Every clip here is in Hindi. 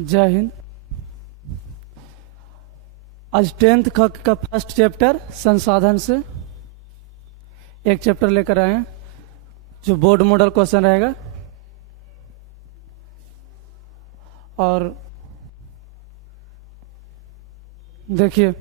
जय हिंद। आज 10th का फर्स्ट चैप्टर संसाधन से एक चैप्टर लेकर आए हैं जो बोर्ड मॉडल क्वेश्चन रहेगा। और देखिए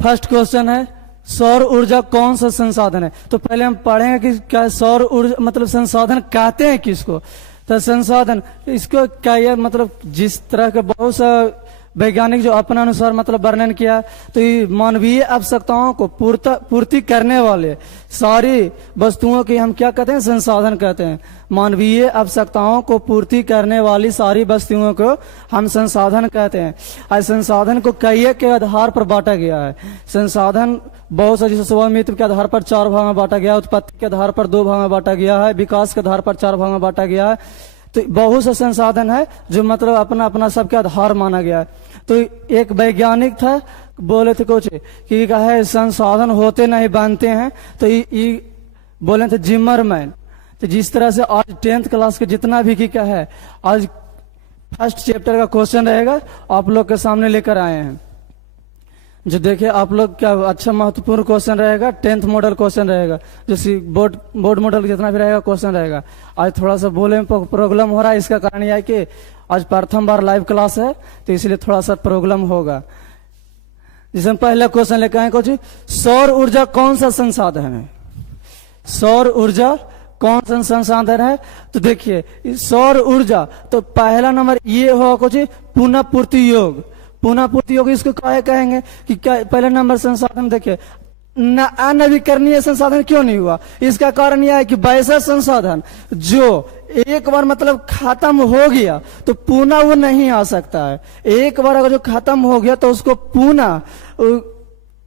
फर्स्ट क्वेश्चन है सौर ऊर्जा कौन सा संसाधन है। तो पहले हम पढ़ेंगे कि क्या सौर ऊर्जा मतलब संसाधन कहते हैं किसको। तो संसाधन इसको क्या यह मतलब जिस तरह के बहुत सा वैज्ञानिक जो अपना अनुसार मतलब वर्णन किया, तो ये मानवीय आवश्यकताओं को पूर्ति करने वाले सारी वस्तुओं की हम क्या कहते हैं, संसाधन कहते हैं। मानवीय आवश्यकताओं को पूर्ति करने वाली सारी वस्तुओं को हम संसाधन कहते हैं। आज संसाधन को कई के आधार पर बांटा गया है। संसाधन बहुत सा जैसे स्वामित्व के आधार पर 4 भाग में बांटा गया, उत्पत्ति के आधार पर 2 भाग में बांटा गया है, विकास के आधार पर 4 भाग में बांटा गया है। तो बहुत सा संसाधन है जो मतलब अपना अपना सबके आधार माना गया है। तो एक वैज्ञानिक था, बोले थे कुछ कि कहे संसाधन होते नहीं बनते हैं। तो ये बोले थे जिमरमैन। तो जिस तरह से आज 10th क्लास के जितना भी क्या है आज फर्स्ट चैप्टर का क्वेश्चन रहेगा आप लोग के सामने लेकर आए हैं। जो देखिए आप लोग क्या अच्छा महत्वपूर्ण क्वेश्चन रहेगा, 10th मॉडल क्वेश्चन रहेगा, जो बोर्ड मॉडल जितना भी रहेगा क्वेश्चन रहेगा। आज थोड़ा सा बोले में प्रॉब्लम हो रहा है, इसका कारण यह है कि आज प्रथम बार लाइव क्लास है तो इसलिए थोड़ा सा प्रॉब्लम होगा। जिसमें पहला क्वेश्चन लेकर आए कुछ सौर ऊर्जा कौन सा संसाधन है। सौर ऊर्जा कौन सा संसाधन है। तो देखिए सौर ऊर्जा तो पहला नंबर ये होगा कुछ पुनः पूर्ति योग। पुनः पूर्ति योग इसको क्या कहेंगे कि क्या पहले नंबर संसाधन देखिए अनवीकरणीय संसाधन क्यों नहीं हुआ। इसका कारण यह है कि वैसा संसाधन जो एक बार मतलब खत्म हो गया तो पुनः वो नहीं आ सकता है। एक बार अगर जो खत्म हो गया तो उसको पुनः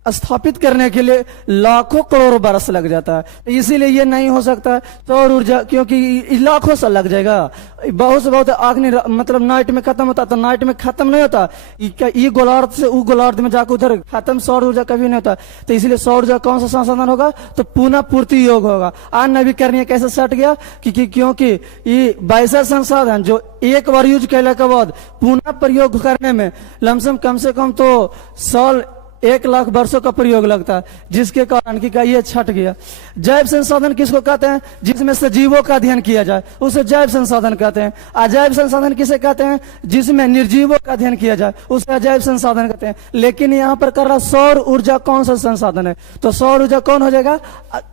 स्थापित करने के लिए लाखों करोड़ बरस लग जाता है। इसीलिए ये नहीं हो सकता है सौर ऊर्जा, क्योंकि लाखों साल लग जाएगा। बहुत से बहुत अग्नि मतलब नाइट में खत्म होता तो नाइट में खत्म नहीं होता, ये गोलार्ध से वो गोलार्ध में जाकर उधर खत्म सौर ऊर्जा कभी नहीं होता। तो इसलिए सौर ऊर्जा कौन सा संसाधन होगा, तो पुनः पूर्ति योग होगा। अनवीकरणीय कैसे सट गया क्योंकि ये वैसा संसाधन जो एक बार यूज करने के बाद पुनः प्रयोग करने में लमसम कम से कम तो साल 1 लाख वर्षों का प्रयोग लगता है, जिसके कारण कि ये छट गया। जैव संसाधन किसको कहते हैं, जिसमें से जीवों का अध्ययन किया जाए उसे जैव संसाधन कहते हैं। अजैव संसाधन किसे कहते हैं, जिसमें निर्जीवों का अध्ययन किया जाए उसे अजैव संसाधन कहते हैं। लेकिन यहाँ पर कर रहा सौर ऊर्जा कौन सा संसाधन है, तो सौर ऊर्जा कौन हो जाएगा,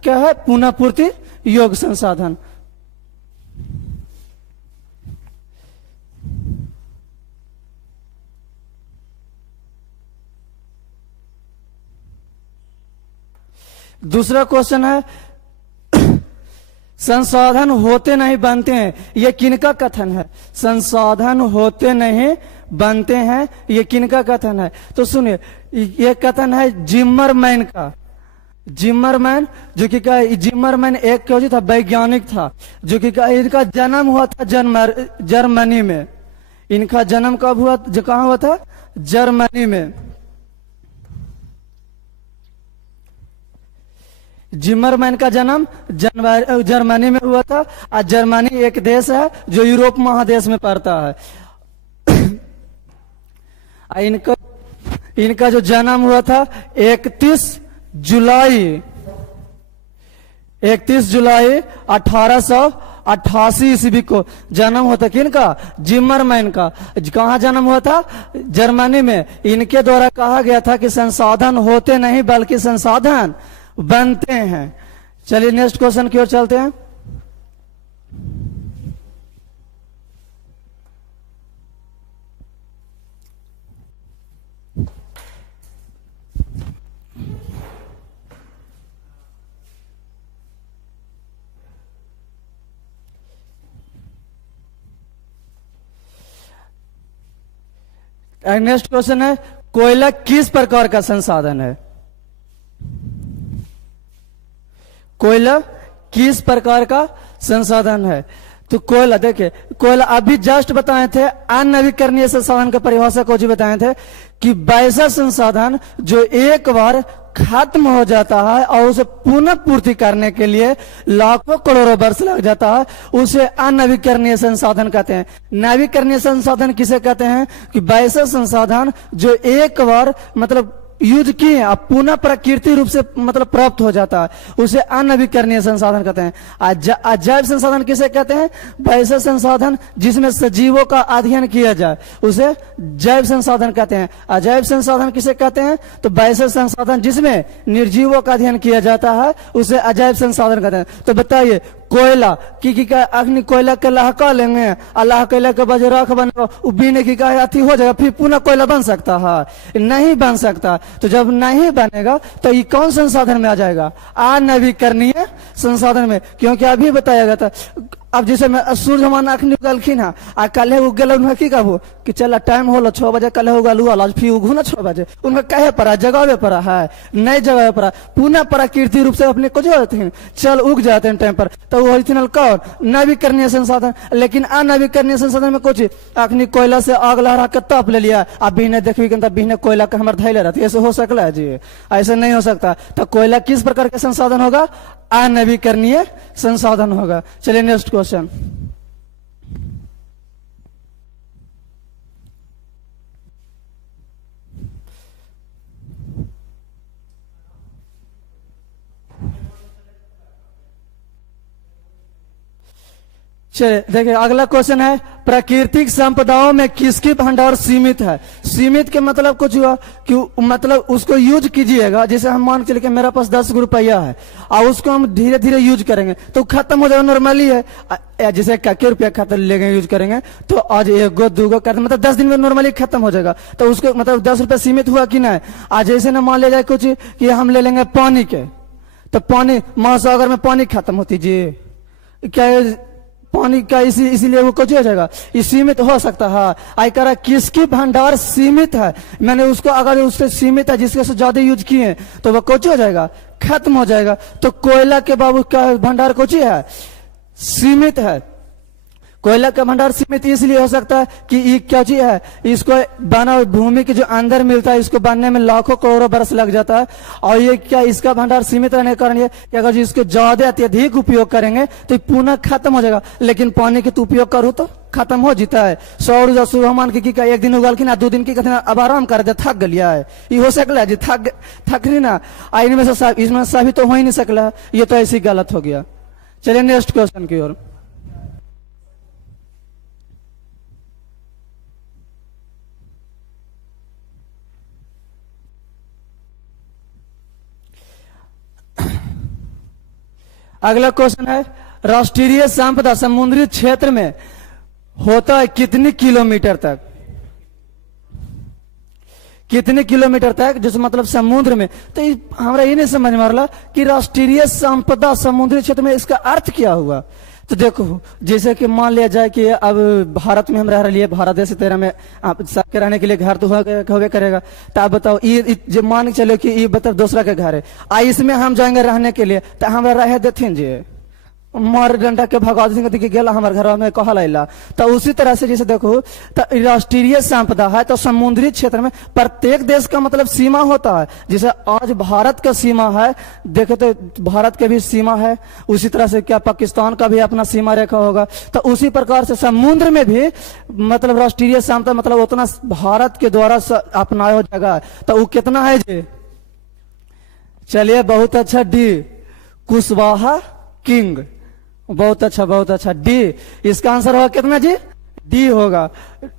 क्या है, पुनः पूर्ति योग संसाधन। दूसरा क्वेश्चन है संसाधन होते नहीं बनते हैं, यह किनका कथन है। संसाधन होते नहीं बनते हैं यह किनका कथन है। तो सुनिए यह कथन है जिमरमैन का। जिमरमैन जो कि क्या, जिमरमैन एक क्या था, वैज्ञानिक था जो कि इनका जन्म हुआ था जर्मनी में। इनका जन्म कब हुआ, जो कहाँ हुआ था, जर्मनी में। जिमरमैन का जन्म जर्मनी में हुआ था। और जर्मनी एक देश है जो यूरोप महादेश में पड़ता है। इनका जो जन्म हुआ था 31 जुलाई 1888 ईस्वी को जन्म हुआ था। किनका, जिमरमैन का। कहाँ जन्म हुआ था, जर्मनी में। इनके द्वारा कहा गया था कि संसाधन होते नहीं बल्कि संसाधन बनते हैं। चलिए नेक्स्ट क्वेश्चन की ओर चलते हैं। नेक्स्ट क्वेश्चन है कोयला किस प्रकार का संसाधन है। कोयला किस प्रकार का संसाधन है। तो कोयला देखिए, कोयला अभी जस्ट बताए थे अनवीकरणीय संसाधन का परिभाषा को जी बताए थे कि वैसा संसाधन जो एक बार खत्म हो जाता है और उसे पुनः पूर्ति करने के लिए लाखों करोड़ों वर्ष लग जाता है, उसे अनवीकरणीय संसाधन कहते हैं। नवीकरणीय संसाधन किसे कहते हैं? कि वैसे संसाधन जो एक बार मतलब यूज किए अब पुनः प्राकृतिक रूप से मतलब प्राप्त हो जाता है, उसे अनवीकरणीय संसाधन कहते हैं। अजैव संसाधन किसे कहते हैं? वैसे संसाधन जिसमें सजीवों का अध्ययन किया जाए उसे जैव संसाधन कहते हैं। अजैव संसाधन किसे कहते हैं? तो वैसे संसाधन जिसमें निर्जीवों का अध्ययन किया जाता है उसे अजैव संसाधन कहते हैं। तो बताइए, कोयला की का अग्नि कोयला के लहका लेंगे, अल्लाह कोयला के बजे राख बनेगा, बीने की का अथी हो जाएगा, फिर पुनः कोयला बन सकता है? नहीं बन सकता। तो जब नहीं बनेगा तो ये कौन संसाधन में आ जाएगा? अनवीकरणीय संसाधन में, क्योंकि अभी बताया गया था। अब जैसे मैं सूर्य मान अखनी उगलखिन है आ कल उगल उन्हें की कहू कि चल टाइम होला 6 बजे कल उगल हुआ आज फिर उगू ना 6 बजे, उनका कहे पड़ा जगह पड़ा है नहीं जगह पड़ा, पुनः प्राकृतिक रूप से अपने को जो चल उग जाते हैं टाइम पर। तो वो कौन? नवीकरणीय संसाधन। लेकिन अनवीकरणीय संसाधन में कुछ अखनी कोयला से आग लहरा के तप ले लिया, अब बिहने देखी बिहने कोयला के हमारे धैले रहती, ऐसे हो सकता है जी? ऐसे नहीं हो सकता। तो कोयला किस प्रकार का संसाधन होगा? अनवीकरणीय संसाधन होगा। चलिए नेक्स्ट क्वेश्चन। चलिए देखिए, अगला क्वेश्चन है, प्राकृतिक संपदाओं में किसकी भंडार सीमित है? सीमित के मतलब कुछ हुआ कि मतलब उसको यूज कीजिएगा। जैसे हम मान के चलिए मेरे पास 10 रुपया है और उसको हम धीरे धीरे यूज करेंगे तो खत्म हो जाएगा, नॉर्मली है। जैसे के रुपया खाते लेंगे यूज करेंगे तो आज 1 गो 2 गो करते मतलब 10 दिन में नॉर्मली खत्म हो जाएगा। तो उसको मतलब 10 रुपया सीमित हुआ कि नहीं? आज जैसे ना मान लिया जाए कुछ कि हम ले लेंगे पानी के, तो पानी महासागर में पानी खत्म होती जी, क्या पानी का इसीलिए वो कुछ हो जाएगा? ये सीमित हो सकता है। आई कह रहा किसकी भंडार सीमित है, मैंने उसको अगर उससे सीमित है जिसके से ज्यादा यूज किए तो वह कुछ हो जाएगा, खत्म हो जाएगा। तो कोयला के बाबू का भंडार कुछ है, सीमित है। कोयला का भंडार सीमित इसलिए हो सकता है कि ये क्या चीज है, इसको बना भूमि के जो अंदर मिलता है इसको बनने में लाखों करोड़ों बरस लग जाता है। और ये क्या इसका भंडार सीमित रहने के कारण ये कि अगर जो इसको ज्यादा अत्यधिक उपयोग करेंगे तो ये पुनः खत्म हो जाएगा। लेकिन पानी के तो उपयोग करो तो खत्म हो जीता है। सौर ऊर्जा सुबहमान की एक दिन उगल की ना 2 दिन की कहते अब आराम कर दे, थक गलिया है, ये हो सकला है जी? थक रही ना, इनमें से इसमें सभी तो हो ही नहीं सकला, ये तो ऐसी गलत हो गया। चलिए नेक्स्ट क्वेश्चन की ओर। अगला क्वेश्चन है, राष्ट्रीय संपदा समुद्री क्षेत्र में होता है कितनी किलोमीटर तक? कितने किलोमीटर तक, जैसे मतलब समुद्र में। तो हमारा ये नहीं समझ में आ रहा कि राष्ट्रीय संपदा समुद्री क्षेत्र में इसका अर्थ क्या हुआ। तो देखो, जैसे कि मान लिया जाए कि अब भारत में हम रह रही है, भारत देश 13 में आप सबके रहने के लिए घर तो होवे करेगा। तो आप बताओ, ये जो मान के चलो कि ये मतलब दूसरा के घर है, इसमें हम जाएंगे रहने के लिए तो हमारा रह देथिन जी, मार डंडा के भगा देखिए गेला हमारे घर में कहा ला। तो उसी तरह से जैसे देखो, तो राष्ट्रीय संपदा है तो समुद्री क्षेत्र में प्रत्येक देश का मतलब सीमा होता है। जैसे आज भारत का सीमा है, देखे तो भारत के भी सीमा है, उसी तरह से क्या पाकिस्तान का भी अपना सीमा रेखा होगा। तो उसी प्रकार से समुद्र में भी मतलब राष्ट्रीय संपदा मतलब उतना भारत के द्वारा अपनाया जाएगा। तो वो कितना है जी? चलिए बहुत अच्छा, डी कुशवाहा किंग, बहुत अच्छा बहुत अच्छा, डी इसका आंसर होगा कितना जी? डी होगा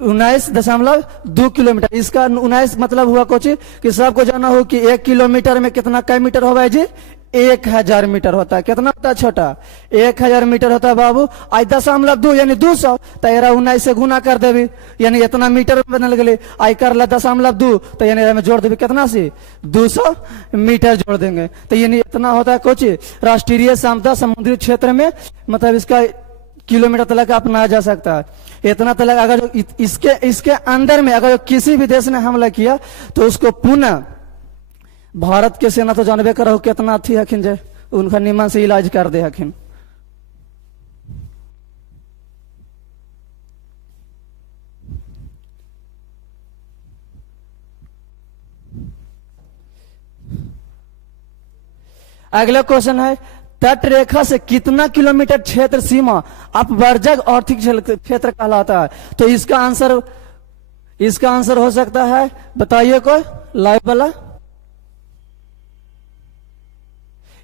19.2 किलोमीटर। इसका 19 मतलब हुआ कुछ कि सबको जाना हो कि 1 किलोमीटर में कितना कै मीटर होगा जी? 1000 मीटर होता है। कितना होता है छोटा? 1000 मीटर होता है बाबू। आज 2 यानी 200, तेरा 19 से गुना कर देवी यानी इतना मीटर बनल गए। आई कर ला 2 तो यानी जोड़ देवी कितना से 200 मीटर जोड़ देंगे। तो यानी इतना होता है कुछ राष्ट्रीय संपदा समुद्री क्षेत्र में, मतलब इसका किलोमीटर तक अपनाया जा सकता है। इतना तक अगर इसके अंदर में अगर किसी भी देश ने हमला किया तो उसको पुनः भारत के सेना तो जानबे करो कितना थी हखिन जे उनका निमन से इलाज कर दे हखिन। अगला क्वेश्चन है तट रेखा से कितना किलोमीटर क्षेत्र सीमा अपवर्जक आर्थिक क्षेत्र कहलाता है। तो इसका आंसर हो सकता है, बताइए कोई लाइव वाला।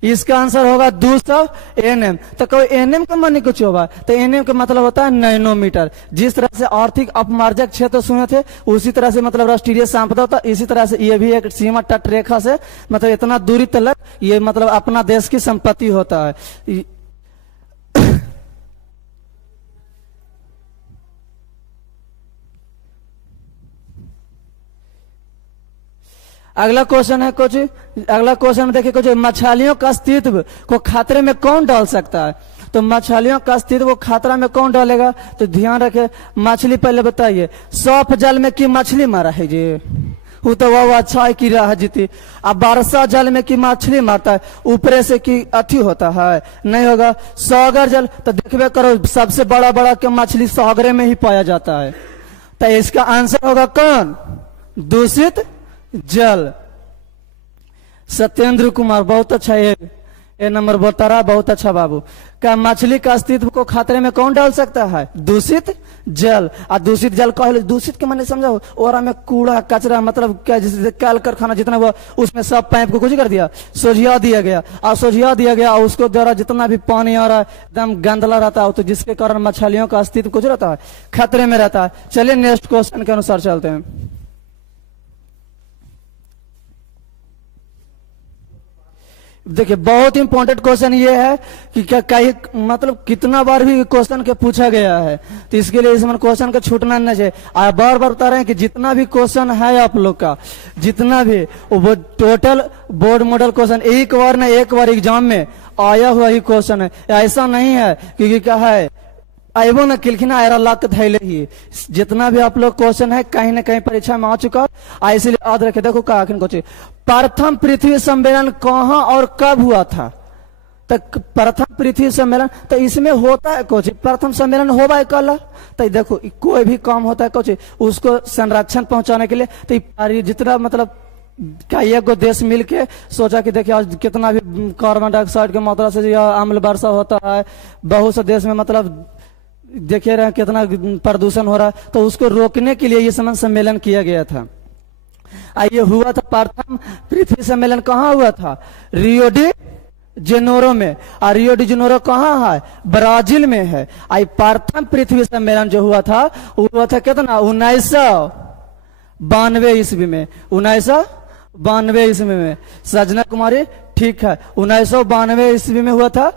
इसका आंसर होगा 200 NM। तो कोई NM का मानी कुछ होगा, तो NM का मतलब होता है नैनोमीटर। जिस तरह से आर्थिक अपमार्जक क्षेत्र सुने थे उसी तरह से मतलब राष्ट्रीय संपदा होता, इसी तरह से ये भी एक सीमा तट रेखा से मतलब इतना दूरी तक ये मतलब अपना देश की संपत्ति होता है। अगला क्वेश्चन है कुछ, अगला क्वेश्चन में देखिए कुछ, मछलियों का अस्तित्व को खतरे में कौन डाल सकता है। तो मछलियों का अस्तित्व को खतरा में कौन डालेगा, तो ध्यान रखे मछली पहले बताइए। सौंफ जल में की मछली मारा है जी, वो तो वह अच्छा है कि रह जीती। अब बरसा जल में की मछली मारता है, ऊपरे से की अथी होता है, नहीं होगा। सागर जल तो देखबे करो सबसे बड़ा बड़ा के मछली सागरे में ही पाया जाता है। तो इसका आंसर होगा कौन, दूषित जल। सत्येंद्र कुमार बहुत अच्छा, ये नंबर बता रहा, बहुत अच्छा बाबू। क्या मछली का अस्तित्व को खतरे में कौन डाल सकता है, दूषित जल। और दूषित जल कहे दूषित के माने समझो और में कूड़ा कचरा मतलब क्या, जैसे कल कारखाना जितना वो उसमें सब पाइप को कुछ कर दिया, सोझिया दिया गया, और सोझिया दिया गया और उसको द्वारा जितना भी पानी आ रहा है एकदम गंदला रहता है, तो जिसके कारण मछलियों का अस्तित्व कुछ रहता है, खतरे में रहता है। चलिए नेक्स्ट क्वेश्चन के अनुसार चलते हैं। देखिए बहुत इंपॉर्टेंट क्वेश्चन ये है कि क्या कहीं मतलब कितना बार भी क्वेश्चन के पूछा गया है, तो इसके लिए इसमें क्वेश्चन का छूटना नहीं चाहिए। आप बार बार बता रहे हैं कि जितना भी क्वेश्चन है आप लोग का, जितना भी वो टोटल बोर्ड मॉडल क्वेश्चन एक बार ना एक बार एग्जाम में आया हुआ ही क्वेश्चन है। ऐसा नहीं है क्योंकि क्या है आइबो न किलखिना आयरा लाख धैले ही, जितना भी आप लोग क्वेश्चन है कहीं ना कहीं परीक्षा में आ चुका है। इसलिए याद रखे, देखो का कुछ प्रथम पृथ्वी सम्मेलन कहाँ और कब हुआ था। तो प्रथम पृथ्वी सम्मेलन तो इसमें होता है कुछ, प्रथम सम्मेलन होगा कल। तो देखो कोई भी काम होता है कुछ उसको संरक्षण पहुंचाने के लिए, तो जितना मतलब क्या एक देश मिलके सोचा कि देखिए आज कितना भी कार्बन डाइऑक्साइड की मात्रा से अम्ल वर्षा होता है, बहुत से देश में मतलब देखिए रहे कितना प्रदूषण हो रहा है, तो उसको रोकने के लिए ये सम्मेलन किया गया था। ये हुआ था प्रथम पृथ्वी सम्मेलन कहाँ हुआ था, रियो डी जेनेरो में। और रियो डी जेनेरो कहाँ है, ब्राजील में है। आई प्रथम पृथ्वी सम्मेलन जो हुआ था वो हुआ था कितना 1992 ईस्वी में, 1992 ईस्वी में। सजना कुमारी ठीक है, 1992 ईस्वी में हुआ था।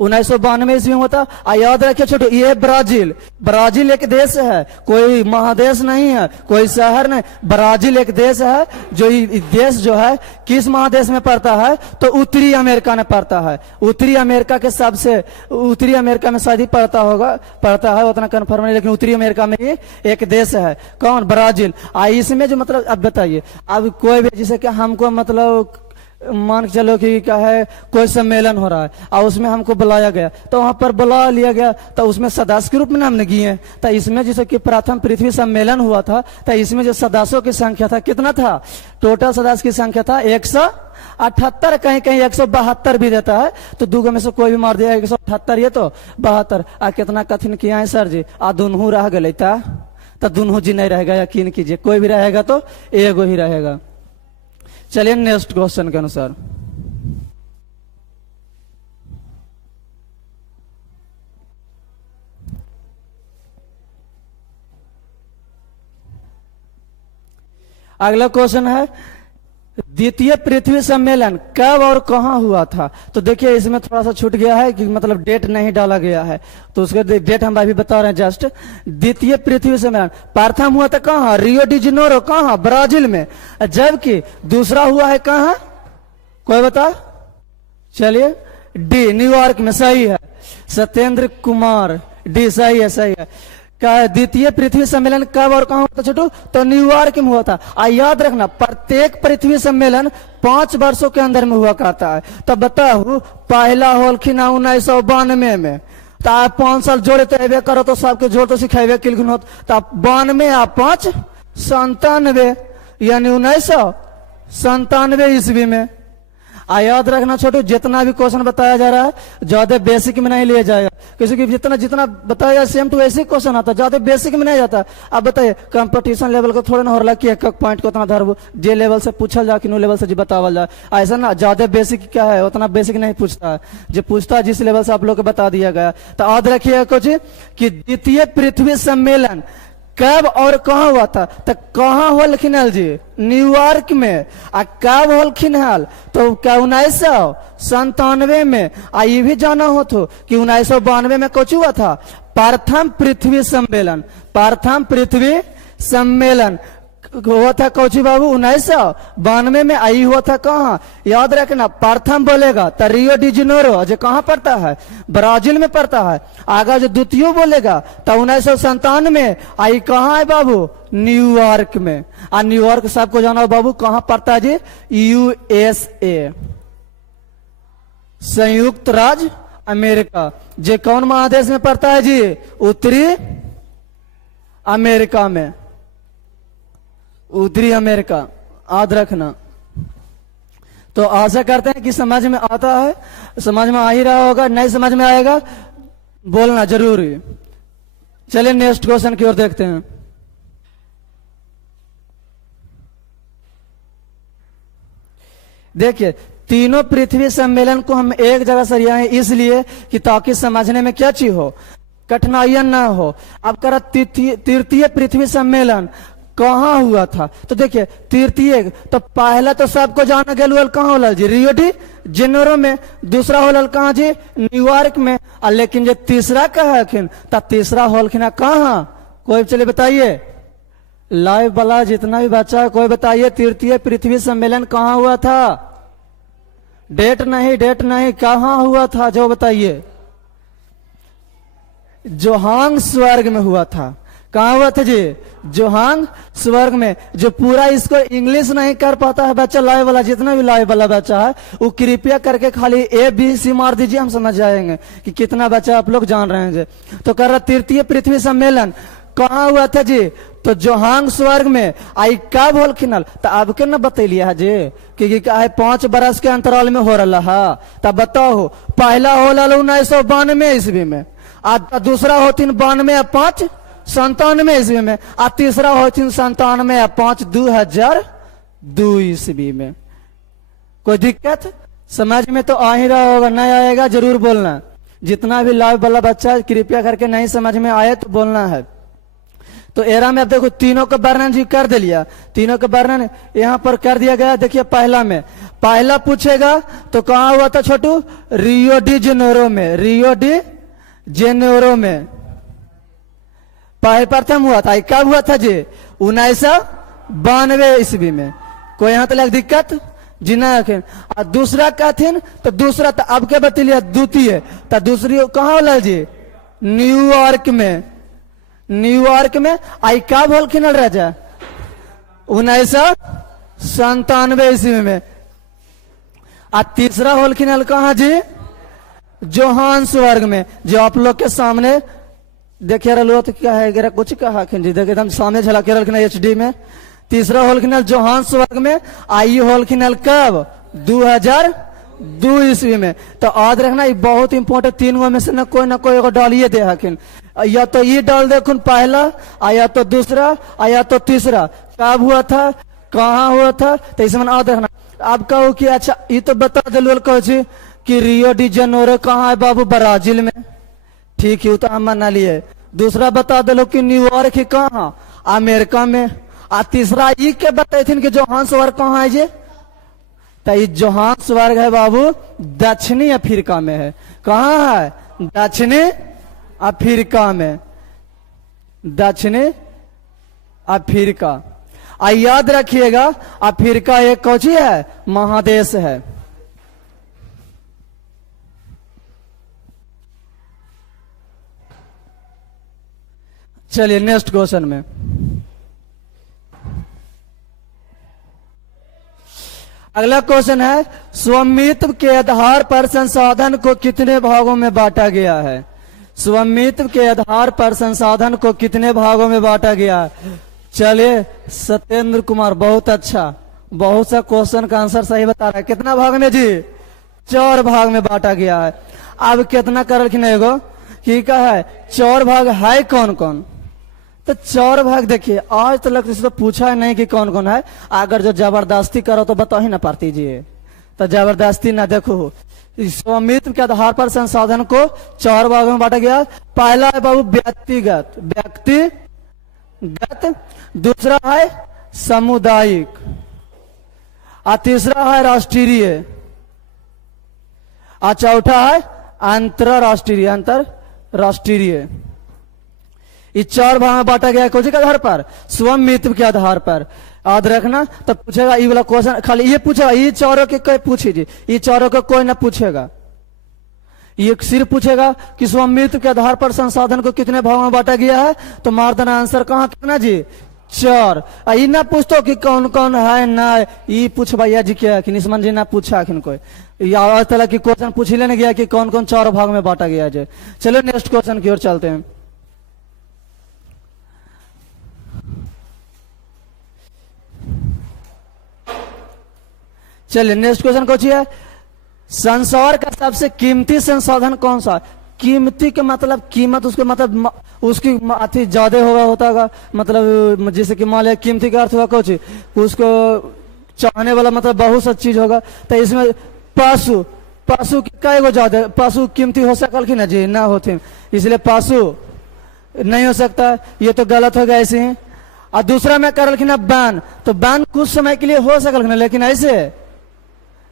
1992 ईस्वी में होता। याद रखिए छोटो, ये ब्राजील, ब्राजील एक देश है, कोई महादेश नहीं है, कोई शहर नहीं। ब्राजील एक देश है, जो देश जो है किस महादेश में पड़ता है, तो उत्तरी अमेरिका में पड़ता है। उत्तरी अमेरिका के सबसे उत्तरी अमेरिका में शायद ही पड़ता है, उतना कन्फर्म नहीं, लेकिन उत्तरी अमेरिका में ही एक देश है। कौन, ब्राजील। इसमें जो मतलब अब बताइए, अब कोई भी जैसे कि हमको मतलब मान के चलो कि क्या है कोई सम्मेलन हो रहा है और उसमें हमको बुलाया गया, तो वहां पर बुला लिया गया, तो उसमें सदस्य के रूप में हमने गए। तो इसमें जैसे कि प्रथम पृथ्वी सम्मेलन हुआ था, तो इसमें जो सदस्यों की संख्या था कितना था, टोटल सदस्य की संख्या था 178, कहीं कहीं 172 भी देता है, तो दूगो में से कोई भी मार दिया 178, ये तो 72। कितना कठिन किया है सर जी, दुनू रह गए तो दुनू जी नहीं रहेगा, यकीन कीजिए कोई भी रहेगा तो एगो ही रहेगा। चलिए नेक्स्ट क्वेश्चन के अनुसार। अगला क्वेश्चन है द्वितीय पृथ्वी सम्मेलन कब और कहां हुआ था। तो देखिए इसमें थोड़ा सा छूट गया है कि मतलब डेट नहीं डाला गया है, तो उसका डेट हम अभी बता रहे हैं जस्ट। द्वितीय पृथ्वी सम्मेलन प्रथम हुआ था कहां, रियो डी जेनेरो, कहां, ब्राजील में। जबकि दूसरा हुआ है कहां, कोई बता, चलिए डी, न्यूयॉर्क में। सही है सत्येंद्र कुमार, डी सही है, सही है। क्या द्वितीय पृथ्वी सम्मेलन कब और कहां हुआ था छोटू, तो न्यूयॉर्क में हुआ था। याद रखना प्रत्येक पृथ्वी सम्मेलन 5 वर्षों के अंदर में हुआ करता है। तो बताओ पहला होलखिन 1992 में, तो आप 5 साल जोड़े तो एबे करो, तो सबके जोड़ तो सिखेबे किलखिन हो, तो 92 आ 5 97। यानी 1997 ईस्वी में। याद रखना छोटू, जितना भी क्वेश्चन बताया जा रहा है ज्यादा बेसिक में नहीं लिया जाएगा, क्योंकि जितना जितना बताया जाए सेम टू ऐसे क्वेश्चन आता है, ज्यादा बेसिक में नहीं जाता। अब बताइए कंपटीशन लेवल को थोड़ा ना हो रहा कि एक एक पॉइंट को उतना धरबो, जे लेवल से पूछल जा कि नो लेवल से जी बतावल जाए, ऐसा ना। ज्यादा बेसिक क्या है, उतना बेसिक नहीं पूछता है, जो पूछता है जिस लेवल से आप लोग को बता दिया गया। तो याद रखिए कुछ कि द्वितीय पृथ्वी सम्मेलन कब और कहाँ हुआ था। तो कहाँ होलखिन हल जी, न्यूयॉर्क में। कब होलखिन हल, तो क्या 1997 में। ये भी जाना हो तो कि 1992 में कुछ हुआ था, प्रथम पृथ्वी सम्मेलन। प्रथम पृथ्वी सम्मेलन हुआ था कौची बाबू 1992 में। आई हुआ था कहाँ, याद रखना। प्रथम बोलेगा तो रियो डी जेनेरो, जो कहाँ पड़ता है, ब्राजील में पड़ता है। आगे जो द्वितीय बोलेगा तो 1997 में। आई कहाँ है बाबू, न्यूयॉर्क में। न्यूयॉर्क सबको जाना हो बाबू कहाँ पड़ता है जी, USA, संयुक्त राज्य अमेरिका। जो कौन महादेश में पड़ता है जी, उत्तरी अमेरिका में, उत्तरी अमेरिका। याद रखना। तो आशा करते हैं कि समझ में आता है, समझ में आ ही रहा होगा। नहीं समझ में आएगा बोलना जरूरी। चलिए नेक्स्ट क्वेश्चन की ओर देखते हैं। देखिए तीनों पृथ्वी सम्मेलन को हम एक जगह सरिया है, इसलिए कि ताकि समझने में क्या चीज हो, कठिनाइयां ना हो। अब करा तृतीय पृथ्वी सम्मेलन कहाँ हुआ था। तो देखिए तृतीय तो पहला तो सबको जाना गया कहाँ होलल जी, रियो डी जेनेरो में। दूसरा होलल कहाँ जी, न्यूयॉर्क में। लेकिन जो तीसरा कहखिन तो तीसरा होलखिन कहाँ, कोई चलिए बताइए, लाइव वाला जितना भी बच्चा है कोई बताइए तृतीय पृथ्वी सम्मेलन कहाँ हुआ था। डेट नहीं कहाँ हुआ था, जो बताइए। जोहान्सबर्ग में हुआ था। कहाँ हुआ था जी, जोहान्सबर्ग में। जो पूरा इसको इंग्लिश नहीं कर पाता है बच्चा, लाइव वाला जितना भी लाइव वाला बच्चा है वो कृपया करके खाली ABC मार दीजिए, हम समझ जाएंगे कि कितना बच्चा आप लोग जान रहे हैं जी। तो कर रहा तृतीय पृथ्वी सम्मेलन कहाँ हुआ था जी, तो जोहान्सबर्ग में। आई कब होलखिन, तो अब के न बतैलिया है जी कि 5 बरस के अंतराल में हो रहा है। तब बताओ पहला होलल 1992 ईस्वी में, दूसरा होतिन 92 5 97 ईस्वी में, तीसरा होतिन 97 5 2002 ईस्वी में। कोई दिक्कत समझ में तो आ ही रहा होगा, नहीं आएगा जरूर बोलना। जितना भी लाइव वाला बच्चा कृपया करके नहीं समझ में आए तो बोलना है। तो एरा में अब देखो तीनों का वर्णन जी कर दिया, तीनों का वर्णन यहाँ पर कर दिया गया। देखिए पहला में, पहला पूछेगा तो कहाँ हुआ था छोटू, रियो डी जेनेरो में। रियो डी जेनेरो में प्रथम हुआ था। कब हुआ था जी, 1992 ईस्वी में। कोई यहाँ तक दिक्कत जी ना रखें। और दूसरा कहथिन तो दूसरा तो अब के बतलिया द्वितीय, तो दूसरी कहाँ होला जी, न्यूयॉर्क में। न्यूयॉर्क में। आई कब होलखिन राजा, 1997 ईस्वी में। तीसरा होलखिन कहाँ जी, जोहान्सबर्ग में, जो आप लोग के सामने देखिए रहा तो क्या है कुछ कहा जी, देखिए हम सामने झलक रखना HD में। तीसरा होलखिन जोहान्सबर्ग में। आई होलखिन कब, 2002 ईस्वी में। तो याद रखना ये बहुत इंपॉर्टेंट, तीनों में से ना कोई एगो डालिए दे हकिन, या तो ये डाल देखुन पहला, या तो दूसरा, या तो तीसरा। कब हुआ था, कहाँ हुआ था, तो इसमें याद रखना। अब कहो कि अच्छा ये तो बता दिल कहो कि रियो डी जेनेरो कहाँ है बाबू, ब्राजील में। ठीक है तो हम मना लिए। दूसरा बता दो कि न्यूयॉर्क कहाँ, अमेरिका में। तीसरा ये के बताए कि जोहान्सबर्ग कहाँ है जे, तो ये जोहान्सबर्ग है बाबू दक्षिणी अफ्रीका में है। कहाँ है, दक्षिणी अफ्रीका में, दक्षिणी अफ्रीका। याद रखिएगा अफ्रीका एक कौची है, महादेश है। चलिए नेक्स्ट क्वेश्चन में, अगला क्वेश्चन है स्वामित्व के आधार पर संसाधन को कितने भागों में बांटा गया है। स्वामित्व के आधार पर संसाधन को कितने भागों में बांटा गया है। चलिए सत्येंद्र कुमार, बहुत अच्छा, बहुत सा क्वेश्चन का आंसर सही बता रहा है। कितना भाग में जी? 4 भाग में बांटा गया है। अब कितना करल कि नहीं गो कि कहा है 4 भाग है कौन कौन? तो 4 भाग देखिए, आज तक किसी तो पूछा है नहीं कि कौन कौन है। अगर जो जबरदस्ती करो तो बताओ ही ना पार्टी जी, तो जबरदस्ती ना देखो। स्वामित्व के आधार पर संसाधन को 4 भागों में बांटा गया। पहला है बाबू व्यक्तिगत, दूसरा है सामुदायिक, और तीसरा है राष्ट्रीय, और चौथा है अंतरराष्ट्रीय। इस 4 भाग में बांटा गया कौन के आधार पर? स्वामित्व के आधार पर। याद रखना। तो पूछेगा ये वाला क्वेश्चन, खाली ये पूछेगा, ये 4 के कोई पूछे जी, ये 4 को कोई ना पूछेगा। ये सिर्फ पूछेगा कि स्वामित्व के आधार पर संसाधन को कितने भागों में बांटा गया है। तो मार देना आंसर कहाँ कितना जी? 4। ये ना पूछतो कि कौन कौन है ना, ये पूछ भैया जी क्या कि निस्मन जी ना पूछा आखिर कोई, या तरह की क्वेश्चन पूछ ही लेने गया कि कौन कौन 4 भाग में बांटा गया है। चलो नेक्स्ट क्वेश्चन की ओर चलते हैं। चलिए नेक्स्ट क्वेश्चन कौन है? संसार का सबसे कीमती संसाधन कौन सा? कीमती के मतलब कीमत, उसके मतलब उसकी अति ज्यादा होता होगा, मतलब जैसे कि मान लिया कीमती का अर्थ हुआ कुछ उसको चाहने वाला, मतलब बहुत सा चीज होगा। तो इसमें पशु की कई गो ज्यादा पशु कीमती हो सकल कि ना जी? ना होते, इसलिए पशु नहीं हो सकता, ये तो गलत हो गया ऐसे ही। और दूसरा में करल कि ना बैन, तो बैन कुछ समय के लिए हो सकल, लेकिन ऐसे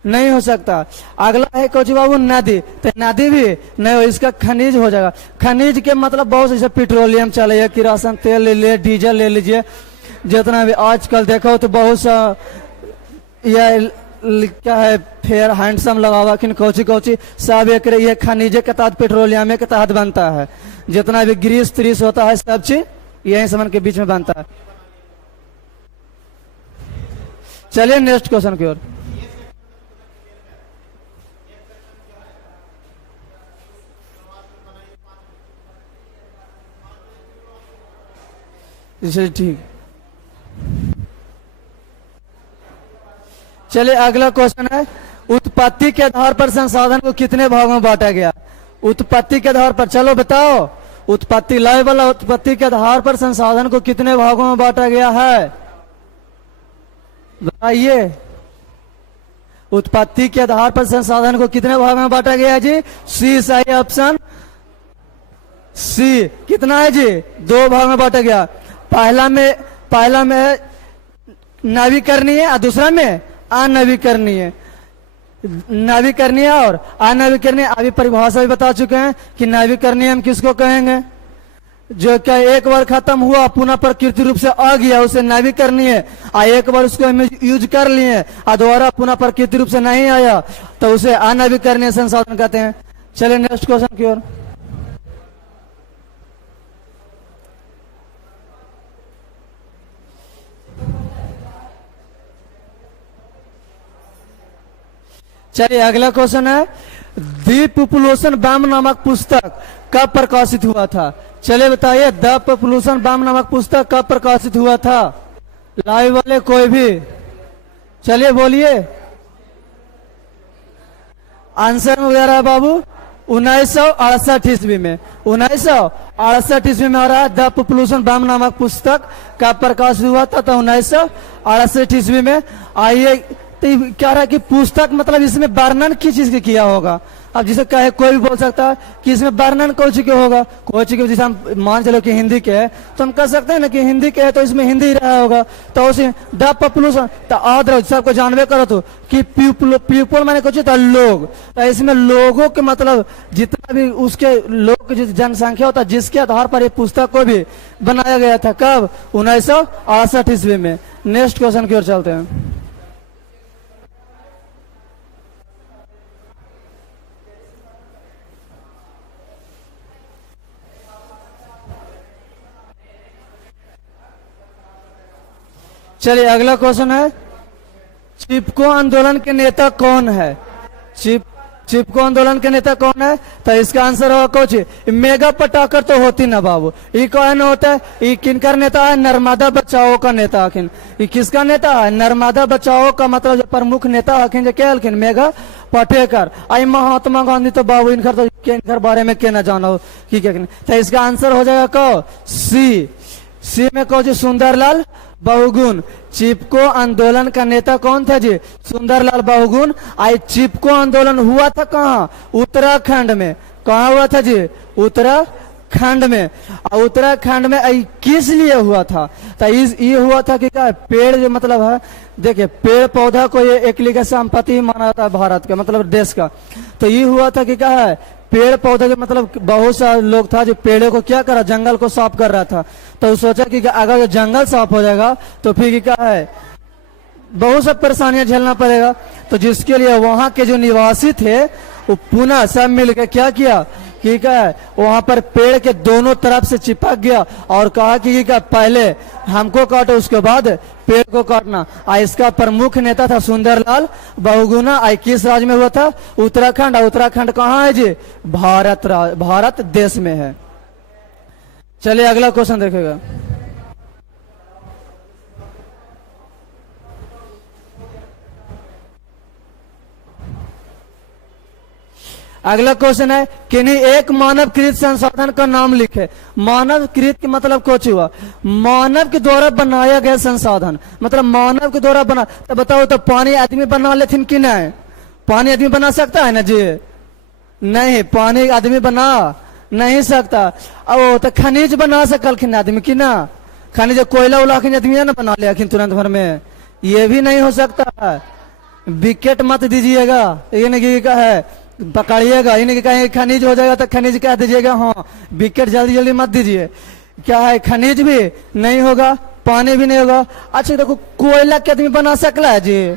नहीं हो सकता। अगला है कोच बाबू नदी, तो नदी भी नहीं हो, इसका खनिज हो जाएगा। खनिज के मतलब बहुत जैसे पेट्रोलियम चले, किरासन तेल ले लीजिए, डीजल ले लीजिए, जितना भी आजकल देखो तो बहुत सा यह क्या है फेयर हैंडसम लगा हुआ कि कोची सब एक ये खनिज के तहत पेट्रोलियम के तहत बनता है। जितना भी ग्रीस त्रीस होता है सब चीज यही सामान के बीच में बनता है। चलिए नेक्स्ट क्वेश्चन की ओर। ठीक, चलिए अगला क्वेश्चन है उत्पत्ति के आधार पर संसाधन को कितने भागों में बांटा गया? उत्पत्ति के आधार पर, चलो बताओ, उत्पत्ति लय वाला उत्पत्ति के आधार पर संसाधन को कितने भागों में बांटा गया है? बताइए, उत्पत्ति के आधार पर संसाधन को कितने भागों में बांटा गया है जी? सी सही ऑप्शन सी। कितना है जी? 2 भाग में बांटा गया। पहला में नवीकरणीय और दूसरा में अनवीकरणीय। नवीकरणीय और अनवीकरणीय अभी परिभाषा भी बता चुके हैं कि नवीकरणीय हम किसको कहेंगे? जो क्या एक बार खत्म हुआ पुनः प्रकृति रूप से आ गया उसे नवीकरणीय, और एक बार उसको हम यूज कर लिए और दोबारा पुनः प्रकृति रूप से नहीं आया तो उसे अनवीकरणीय संसाधन कहते हैं। चलिए नेक्स्ट क्वेश्चन की ओर। चलिए अगला क्वेश्चन है द पॉपुलेशन बम नामक पुस्तक कब प्रकाशित हुआ था? चलिए बताइए, द पॉपुलेशन बम नामक पुस्तक कब प्रकाशित हुआ था? लाइव वाले कोई भी, चलिए बोलिए। आंसर वगैरह है बाबू 1968 ईस्वी में। 1968 ईस्वी में आ रहा है द पॉपुलेशन बम नामक पुस्तक कब प्रकाशित हुआ था? तो 1968 ईस्वी में। आइए, तो क्या रहा कि पुस्तक मतलब इसमें वर्णन किस चीज के किया होगा? अब जिसे कहे कोई भी बोल सकता है कि इसमें वर्णन कोई चीज के होगा, कोई चीज के, जैसे हम मान चलो कि हिंदी के है तो हम कह सकते हैं ना कि हिंदी के है तो इसमें हिंदी रहा होगा। तो उसे द पॉपुलेशन तो आदर सबको जानवे करो तो कि पीपल माने कुछ था लोग, तो इसमें लोगों के मतलब जितना भी उसके लोग की जनसंख्या होता है जिसके आधार पर ये पुस्तक को भी बनाया गया था। कब? 1968 ईस्वी में। नेक्स्ट क्वेश्चन की ओर चलते हैं। चलिए अगला क्वेश्चन है चिपको आंदोलन के नेता कौन है? चिपको आंदोलन के नेता कौन है? तो इसका आंसर होगा कुछ मेगा पटाकर तो होती ना बाबू। ये कौन होता है? ये किनकर नेता है? नर्मदा बचाओ का नेता हकिन। ये किसका नेता है? नर्मदा बचाओ का मतलब जो प्रमुख नेता हकिन जो क्या हकिन? मेगा पटेकर। आई महात्मा गांधी तो बाबू इनकर तो इनकर बारे में क्या ना जाना हो कि क्या। तो इसका आंसर हो जाएगा को सी में को जी सुंदरलाल बहुगुण। चिपको आंदोलन का नेता कौन था जी? सुंदरलाल बहुगुण। आई चिपको आंदोलन हुआ था कहाँ? उत्तराखंड में। कहाँ हुआ था जी? उत्तराखंड में। और उत्तराखंड में किस लिए हुआ था? तो ये हुआ था कि क्या पेड़ जो मतलब है, देखिए पेड़ पौधा को ये एक लिखा संपत्ति माना जाता है भारत का, मतलब देश का। तो ये हुआ था कि क्या है, पेड़ पौधे जो मतलब बहुत सा लोग था जो पेड़ों को क्या करा, जंगल को साफ कर रहा था। तो सोचा कि अगर जो जंगल साफ हो जाएगा तो फिर क्या है, बहुत सा परेशानियां झेलना पड़ेगा। तो जिसके लिए वहां के जो निवासी थे वो पुनः सब मिलकर क्या किया कि क्या है, वहां पर पेड़ के दोनों तरफ से चिपक गया और कहा कि क्या पहले हमको काटो उसके बाद पेड़ को काटना। इसका प्रमुख नेता था सुंदरलाल बहुगुणा। किस राज्य में हुआ था? उत्तराखंड। उत्तराखंड कहाँ है जी? भारत देश में है। चलिए अगला क्वेश्चन देखेगा। अगला क्वेश्चन है किन्हीं एक मानवकृत संसाधन का नाम लिखे। मानवकृत के मतलब कुछ हुआ, मानव के द्वारा बनाया गया संसाधन, मतलब मानव के द्वारा बना। तो बताओ तो पानी आदमी बना लेथिन कि नहीं? पानी आदमी बना सकता है ना जी? नहीं, पानी आदमी बना नहीं सकता। अब तो खनिज बना सकलखिन आदमी की ना? खनिज कोयला उला आदमी ना बना ले तुरंत भर में, ये भी नहीं हो सकता है। विकेट मत दीजिएगा, ये नहीं क्या है पकड़िएगा, इन्हें कहीं खनिज हो जाएगा तो खनिज कह दीजिएगा, हाँ विकेट जल्दी जल्दी मत दीजिए। क्या है, खनिज भी नहीं होगा, पानी भी नहीं होगा। अच्छा देखो कोयला के आदमी बना सकला है जी?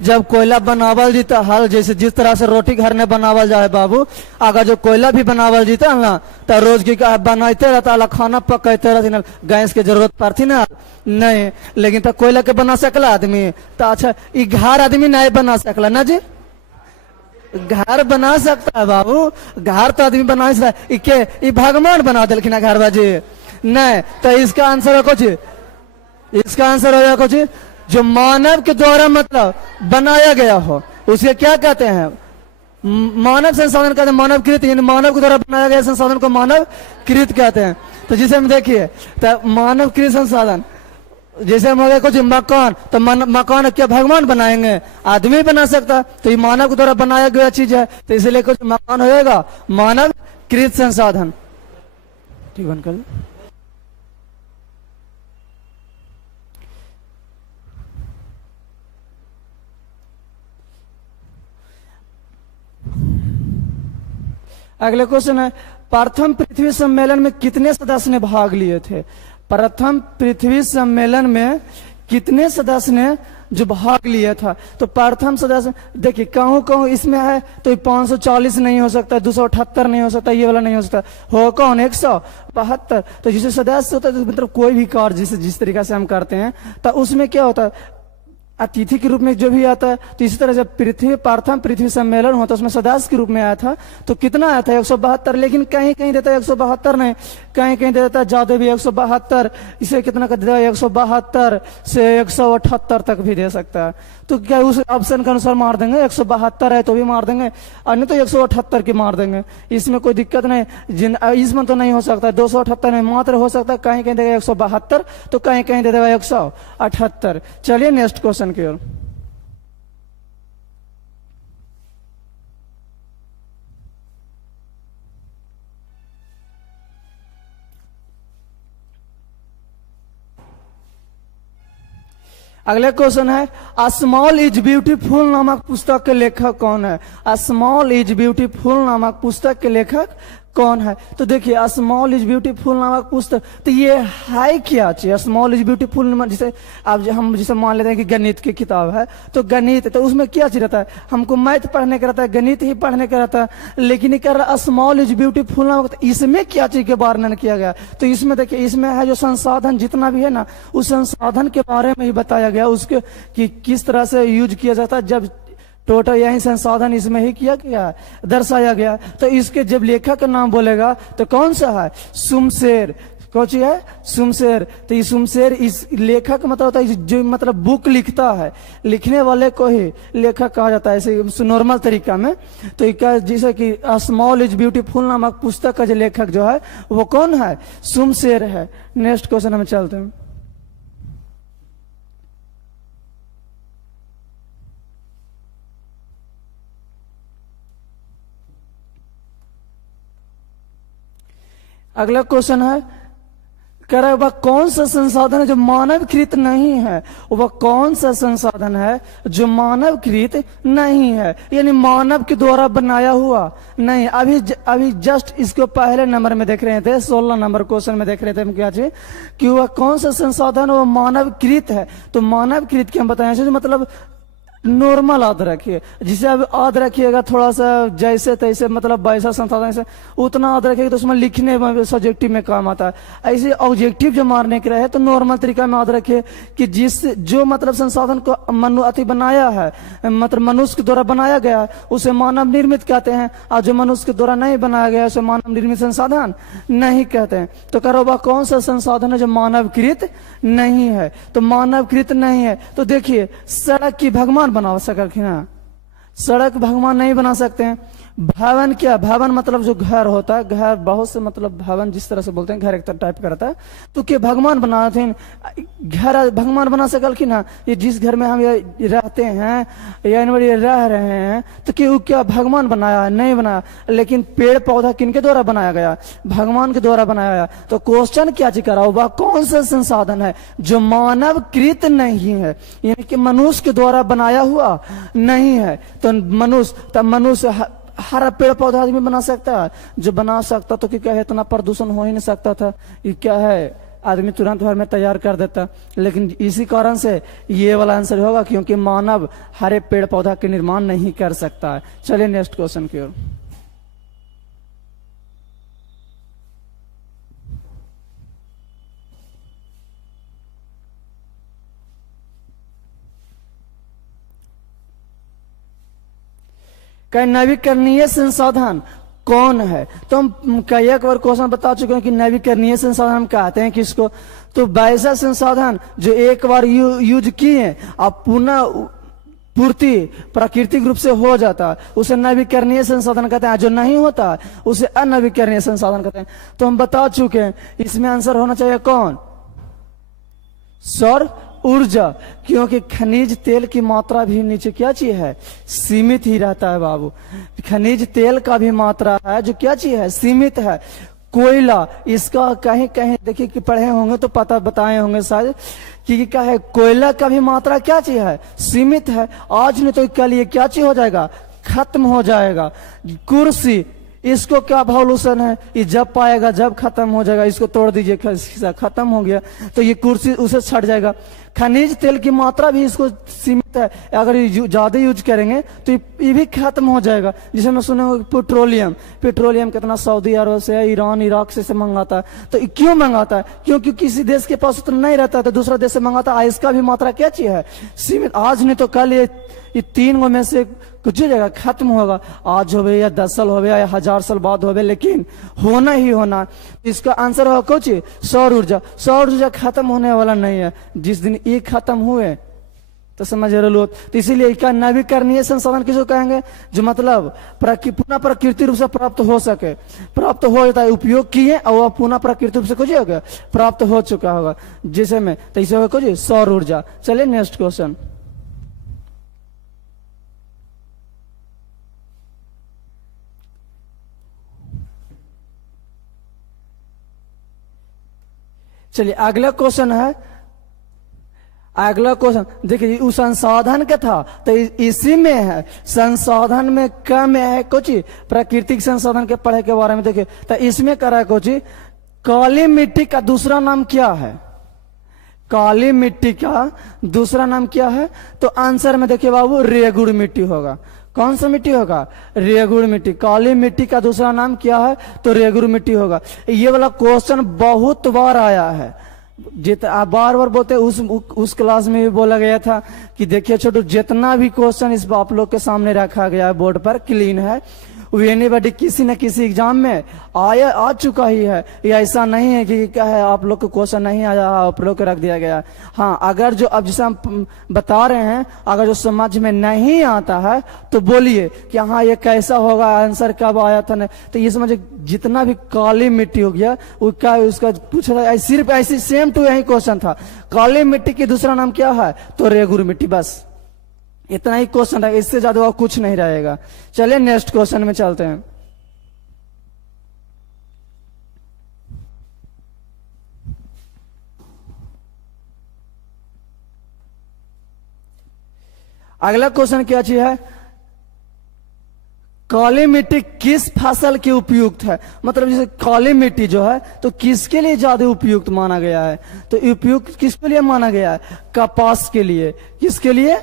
जब कोयला बनावल जीता हल जैसे जिस तरह से रोटी घर में बनावल जाए बाबू, अगर जो कोयला भी बनावल जीता ना तो रोज की बनाते रहता अला, खाना पकते रहती ना, गैस की जरूरत पड़ती ना नहीं। लेकिन तो कोयला के बना सकला आदमी? तो अच्छा ये घर आदमी नहीं बना सकला ना जी? घर बना सकता है बाबू, घर तो आदमी बना सकता है। ये भगवान बना दिलखिन घर बाजी नहीं। तो इसका आंसर है कुछ, इसका आंसर हो कुछ जो मानव के द्वारा मतलब बनाया गया हो उसे क्या कहते हैं? मानव संसाधन कहते हैं, मानव कृत। मानव के द्वारा बनाया गया संसाधन को मानव कृत कहते हैं। तो जिसे हम देखिए तो मानव कृत संसाधन जैसे हम हो गए कुछ मकान, तो मकान क्या भगवान बनाएंगे? आदमी बना सकता। तो ये मानव के द्वारा बनाया गया चीज है, तो इसलिए कुछ मकान हो जाएगा मानव कृत संसाधन। ठीक बन कर अगले क्वेश्चन है प्रथम पृथ्वी सम्मेलन में कितने सदस्य ने भाग लिए थे? प्रथम पृथ्वी सम्मेलन में कितने सदस्य ने जो भाग लिया था? तो प्रथम सदस्य देखिए कहूँ कहूँ इसमें है तो 540 नहीं हो सकता, 278 नहीं हो सकता, ये वाला नहीं हो सकता, हो कौन 172। तो जिसे सदस्य होता है तो मतलब कोई भी कार्य जिस तरीका से हम करते हैं तो उसमें क्या होता है अतिथि के रूप में जो भी आता है। तो इसी तरह जब प्रथम पृथ्वी सम्मेलन होता है उसमें सदस्य के रूप में आया था तो कितना आया था 172। लेकिन कहीं कहीं देता है 172 नहीं, कहीं कहीं देता है ज्यादा भी 172। इसे कितना कर देता है 172 से 178 तक भी दे सकता है। तो क्या उस ऑप्शन के अनुसार मार देंगे? 172 है तो भी मार देंगे और नहीं तो 178 की मार देंगे, इसमें कोई दिक्कत नहीं। इसमें तो नहीं हो सकता 278 में मात्र हो सकता है, कहीं कहीं देगा 172 तो कहीं कहीं दे देगा 178। चलिए नेक्स्ट क्वेश्चन की ओर। अगला क्वेश्चन है अ स्मॉल इज ब्यूटीफुल नामक पुस्तक के लेखक कौन है? अ स्मॉल इज ब्यूटीफुल नामक पुस्तक के लेखक कौन है? तो देखिए अ स्मॉल इज ब्यूटीफुल नामक पुस्तक, तो ये है क्या चीज? स्मॉल इज ब्यूटीफुल जिसे अब हम जिसे मान लेते हैं कि गणित की किताब है तो गणित, तो उसमें क्या चीज रहता है? हमको मैथ पढ़ने का रहता है, गणित ही पढ़ने का रहता है, लेकिन क्या रहा स्मॉल इज ब्यूटीफुल नामक, तो इसमें क्या चीज के वर्णन किया गया? तो इसमें देखिए इसमें है जो संसाधन जितना भी है ना उस संसाधन के बारे में ही बताया गया, उसके कि किस तरह से यूज किया जाता है। जब टोटल यही संसाधन इसमें ही किया गया है, दर्शाया गया है। तो इसके जब लेखक का नाम बोलेगा तो कौन सा है? सुमशेर। कौन सी है? सुमशेर। तो ये सुमशेर इस लेखक मतलब होता है जो मतलब बुक लिखता है, लिखने वाले को ही लेखक कहा जाता है ऐसे नॉर्मल तरीका में। तो जैसे कि स्मॉल इज ब्यूटीफुल नामक पुस्तक का जो लेखक जो है वो कौन है? सुमशेर है। नेक्स्ट क्वेश्चन हम चलते हैं। अगला क्वेश्चन है, कह रहा है वह कौन सा संसाधन है जो मानवकृत नहीं है? वह कौन सा संसाधन है जो मानवकृत नहीं है, यानी मानव के द्वारा बनाया हुआ नहीं। अभी जस्ट इसको पहले नंबर में देख रहे थे, 16 नंबर क्वेश्चन में देख रहे थे हम क्या चीज कि वह कौन सा संसाधन वो मानवकृत है। तो मानवकृत के हम बताएं मतलब नॉर्मल याद रखिए, जिसे अब याद रखिएगा थोड़ा सा जैसे तैसे मतलब वैसा संसाधन से उतना याद रखिएगा तो उसमें लिखने में सब्जेक्टिव में काम आता है। ऐसे ऑब्जेक्टिव जो मारने के रहे तो नॉर्मल तरीका में याद रखिए कि जो मतलब संसाधन को अति बनाया है, मतलब मनुष्य के द्वारा बनाया गया है उसे मानव निर्मित कहते हैं, और जो मनुष्य के द्वारा नहीं बनाया गया उसे मानव निर्मित संसाधन नहीं कहते हैं। तो करो वह कौन सा संसाधन है जो मानवकृत नहीं है? तो मानवकृत नहीं है तो देखिए सड़क की भगवान बना सके ना, सड़क भगवान नहीं बना सकते हैं। भवन क्या? भवन मतलब जो घर होता है, घर बहुत से मतलब भवन जिस तरह से बोलते हैं घर एक तरह टाइप करता है, तो क्या भगवान बनाते हैं? घर भगवान बना सकल ना? ये जिस घर में हम ये रहते हैं या ये रह रहे हैं तो क्या भगवान बनाया? नहीं बनाया। लेकिन पेड़ पौधा किनके द्वारा बनाया गया? भगवान के द्वारा बनाया गया। तो क्वेश्चन क्या चीज करा? वह कौन सा संसाधन है जो मानवकृत नहीं है, यानी कि मनुष्य के द्वारा बनाया हुआ नहीं है? तो मनुष्य हरा पेड़ पौधा आदमी बना सकता है? जो बना सकता तो क्या है, इतना प्रदूषण हो ही नहीं सकता था। ये क्या है, आदमी तुरंत भर में तैयार कर देता। लेकिन इसी कारण से ये वाला आंसर होगा क्योंकि मानव हरे पेड़ पौधा के निर्माण नहीं कर सकता है। चलिए नेक्स्ट क्वेश्चन की ओर। नवीकरणीय संसाधन कौन है? तो हम कई एक बार क्वेश्चन बता चुके हैं कि नवीकरणीय संसाधन हम कहते हैं किसको? तो वैसा संसाधन जो एक बार यूज किए अब पुनः पूर्ति प्राकृतिक रूप से हो जाता उसे नवीकरणीय संसाधन कहते हैं। जो नहीं होता उसे अनवीकरणीय संसाधन कहते हैं। तो हम बता चुके हैं इसमें आंसर होना चाहिए कौन? सौर ऊर्जा। क्योंकि खनिज तेल की मात्रा भी नीचे क्या चीज है? सीमित ही रहता है बाबू। खनिज तेल का भी मात्रा है जो क्या चीज है? सीमित है। कोयला, इसका कहीं कहीं देखिए कि पढ़े होंगे तो पता बताए होंगे शायद कि क्या है, कोयला का भी मात्रा क्या चीज है? सीमित है। आज नहीं तो कल ये क्या चीज हो जाएगा? खत्म हो जाएगा। कुर्सी, इसको क्या वॉल्यूशन है? ये जब पाएगा जब खत्म हो जाएगा। इसको तोड़ दीजिए, खत्म हो गया तो ये कुर्सी उसे छट जाएगा। खनिज तेल की मात्रा भी इसको सीमित है, अगर ज्यादा यूज करेंगे तो ये भी खत्म हो जाएगा। जिसे मैं सुने पेट्रोलियम कितना सऊदी अरब से, ईरान, इराक से मंगाता है। तो क्यों मंगाता है? क्योंकि किसी देश के पास उतना नहीं रहता है तो दूसरा देश से मंगाता है। इसका भी मात्रा क्या चीज है? सीमित। आज नहीं तो कल ये तीन में से कुछ जगह खत्म होगा। आज हो या 10 साल हो या 1000 साल बाद हो, लेकिन होना ही होना। इसका आंसर होगा कुछ सौर ऊर्जा। सौर ऊर्जा खत्म होने वाला नहीं है। जिस दिन ये खत्म हुए तो समझ लो। तो इसीलिए क्या नवीकरणीय संसाधन किसको कहेंगे? जो मतलब पुनः प्राकृतिक रूप से प्राप्त हो सके, प्राप्त हो जाता है, उपयोग किए और वह पुनः प्राकृतिक रूप से कुछ हो गया, प्राप्त हो चुका होगा। जैसे में तो इसे होगा कुछ सौर ऊर्जा। चलिए नेक्स्ट क्वेश्चन। चलिए अगला क्वेश्चन है। अगला क्वेश्चन देखिए, उस संसाधन का था तो इसी में है। संसाधन में कम है कुछ प्राकृतिक संसाधन के पढ़े के बारे में देखिए। तो इसमें कह रहा है कुछ काली मिट्टी का दूसरा नाम क्या है? काली मिट्टी का दूसरा नाम क्या है? तो आंसर में देखिए बाबू रेगुड़ मिट्टी होगा। कौन सा मिट्टी होगा? रेगुड़ मिट्टी। काली मिट्टी का दूसरा नाम क्या है? तो रेगुड़ मिट्टी होगा। ये वाला क्वेश्चन बहुत बार आया है, आप बार बार बोलते हैं, उस क्लास में भी बोला गया था कि देखिए छोटू, जितना भी क्वेश्चन इस आप लोग के सामने रखा गया है बोर्ड पर क्लीन है, वो एनीबॉडी किसी न किसी एग्जाम में आ चुका ही है। ये ऐसा नहीं है कि क्या है आप लोग को क्वेश्चन नहीं आया, आप लोग को रख दिया गया। हाँ, अगर जो अब जैसे हम बता रहे हैं, अगर जो समझ में नहीं आता है तो बोलिए कि हाँ ये कैसा होगा, आंसर कब आया था। नहीं तो ये समझिए जितना भी काली मिट्टी हो गया वो क्या उसका पूछा था, सिर्फ ऐसी सेम टू यही क्वेश्चन था। काली मिट्टी की दूसरा नाम क्या है, तो रेगुर मिट्टी, बस इतना ही क्वेश्चन है, इससे ज्यादा और कुछ नहीं रहेगा। चलिए नेक्स्ट क्वेश्चन में चलते हैं। अगला क्वेश्चन क्या चीज है, काली मिट्टी किस फसल के उपयुक्त है। मतलब जैसे काली मिट्टी जो है तो किसके लिए ज्यादा उपयुक्त माना गया है, तो उपयुक्त किसके लिए माना गया है, कपास के लिए। किसके लिए,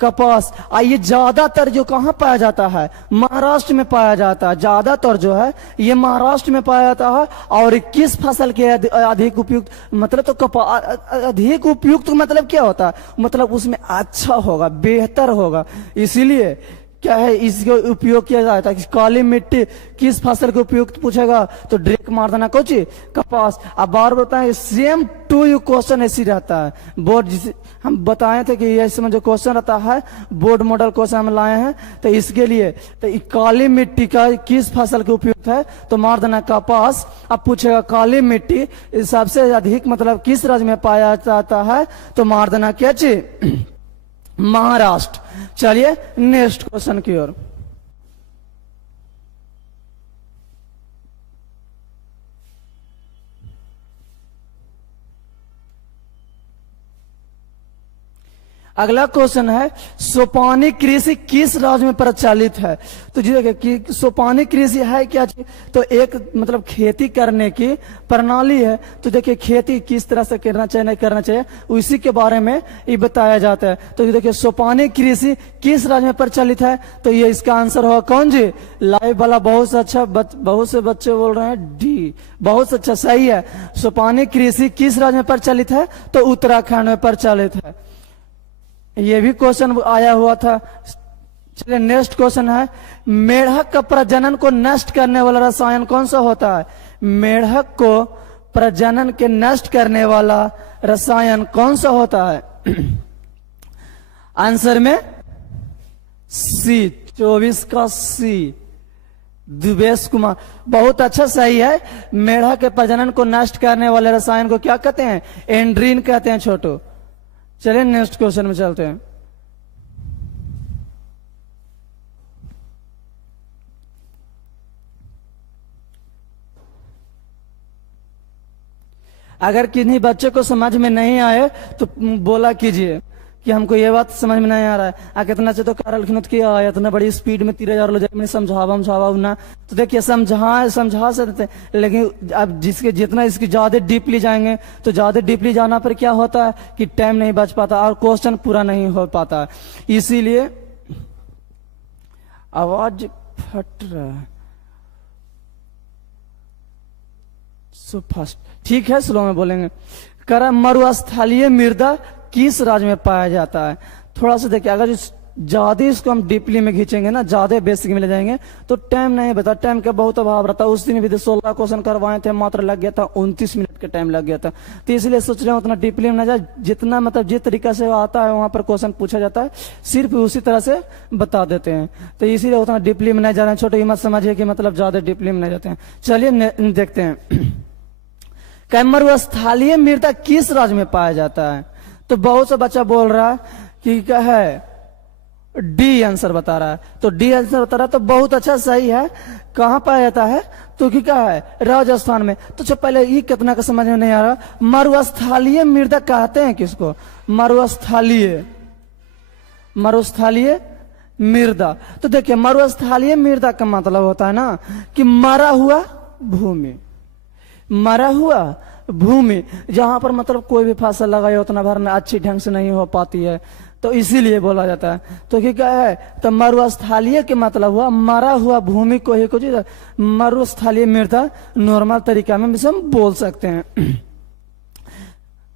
कपास। आइए ज्यादातर जो कहां पाया जाता है, महाराष्ट्र में पाया जाता है, ज्यादातर जो है ये महाराष्ट्र में पाया जाता है। और किस फसल के अधिक उपयुक्त, मतलब तो कपास अधिक उपयुक्त मतलब क्या होता है, मतलब उसमें अच्छा होगा, बेहतर होगा, इसीलिए क्या है इसका उपयोग किया जाता है। काली मिट्टी किस फसल के उपयुक्त पूछेगा तो ड्रिक मार देना, कोची कपास। अब बार बताएं, सेम टू यू क्वेश्चन ऐसी रहता है बोर्ड, जिसे हम बताए थे कि ऐसे में जो क्वेश्चन रहता है बोर्ड मॉडल क्वेश्चन हम लाए हैं, तो इसके लिए तो काली मिट्टी का किस फसल के उपयुक्त है तो मार देना कपास। अब पूछेगा काली मिट्टी सबसे अधिक मतलब किस राज्य में पाया जाता है तो मार देना क्या चीज, महाराष्ट्र। चलिए नेक्स्ट क्वेश्चन की ओर। अगला क्वेश्चन है, सोपानी कृषि किस राज्य में प्रचलित है। तो जी देखिए कि सोपानी कृषि है क्या, तो एक मतलब खेती करने की प्रणाली है। तो देखिए खेती किस तरह से करना चाहिए नहीं करना चाहिए उसी के बारे में ये बताया जाता है। तो देखिए सोपानी कृषि किस राज्य में प्रचलित है, तो ये इसका आंसर होगा कौन जी, लाइव वाला। बहुत अच्छा बहुत से बच्चे बोल रहे हैं डी, बहुत अच्छा, सही है। सोपानी कृषि किस राज्य में प्रचलित है तो उत्तराखंड में प्रचलित है। ये भी क्वेश्चन आया हुआ था। चलिए नेक्स्ट क्वेश्चन है, मेढक का प्रजनन को नष्ट करने वाला रसायन कौन सा होता है। मेढक को प्रजनन के नष्ट करने वाला रसायन कौन सा होता है। आंसर में सी, 24 का सी, दुबेश कुमार, बहुत अच्छा, सही है। मेढक के प्रजनन को नष्ट करने वाले रसायन को क्या कहते हैं, एंड्रीन कहते हैं छोटू। चलिए नेक्स्ट क्वेश्चन में चलते हैं। अगर किन्हीं बच्चे को समझ में नहीं आए तो बोला कीजिए कि हमको ये बात समझ में नहीं आ रहा है। कितना चाहिए तो कारल खिनत किया है, इतना बड़ी स्पीड में 3000 लो जाए, समझावा ना। तो देखिए समझा सकते, लेकिन अब जिसके जितना इसकी ज्यादा डीपली जाएंगे तो ज्यादा डीपली जाना पर क्या होता है कि टाइम नहीं बच पाता और क्वेश्चन पूरा नहीं हो पाता है। इसीलिए आवाज फट रहा है, सो फास्ट, ठीक है स्लो में बोलेंगे। करा मरुस्थलीय मृदा किस राज्य में पाया जाता है। थोड़ा सा देखिए, अगर ज्यादा इसको हम डीपली में खींचेंगे ना, ज्यादा बेसिक में ले जाएंगे तो टाइम नहीं बता, टाइम का बहुत अभाव रहता है। उस दिन भी 16 क्वेश्चन करवाए थे, मात्र लग गया था 29 मिनट का टाइम लग गया था। तो इसलिए सोच रहे हैं उतना डीपली में ना जाए, जितना मतलब जिस तरीका से आता है वहां पर क्वेश्चन पूछा जाता है सिर्फ उसी तरह से बता देते हैं। तो इसीलिए उतना डीपली में नहीं जा रहे हैं। छोटे मत समझिए कि मतलब ज्यादा डीपली में नहीं जाते हैं। चलिए देखते हैं, मरुस्थलीय मृदा किस राज्य में पाया जाता है। तो बहुत सा बच्चा बोल रहा है कि क्या है, डी आंसर बता रहा है। तो डी आंसर बता रहा है तो बहुत अच्छा, सही है। कहां पाया जाता है तो क्या है, राजस्थान में। तो पहले ये कितना का समझ में नहीं आ रहा, मरुस्थलीय मृदा कहते हैं किसको, मरुस्थलीय मृदा। तो देखिए मरुस्थलीय मृदा का मतलब होता है ना कि मरा हुआ भूमि, मरा हुआ भूमि जहां पर मतलब कोई भी फसल लगाई उतना भर अच्छी ढंग से नहीं हो पाती है, तो इसीलिए बोला जाता है। तो क्या है, तो मरुस्थलीय के मतलब हुआ मरा हुआ भूमि को ही कुछ मरुस्थलीय मृदा नॉर्मल तरीका में हम बोल सकते हैं।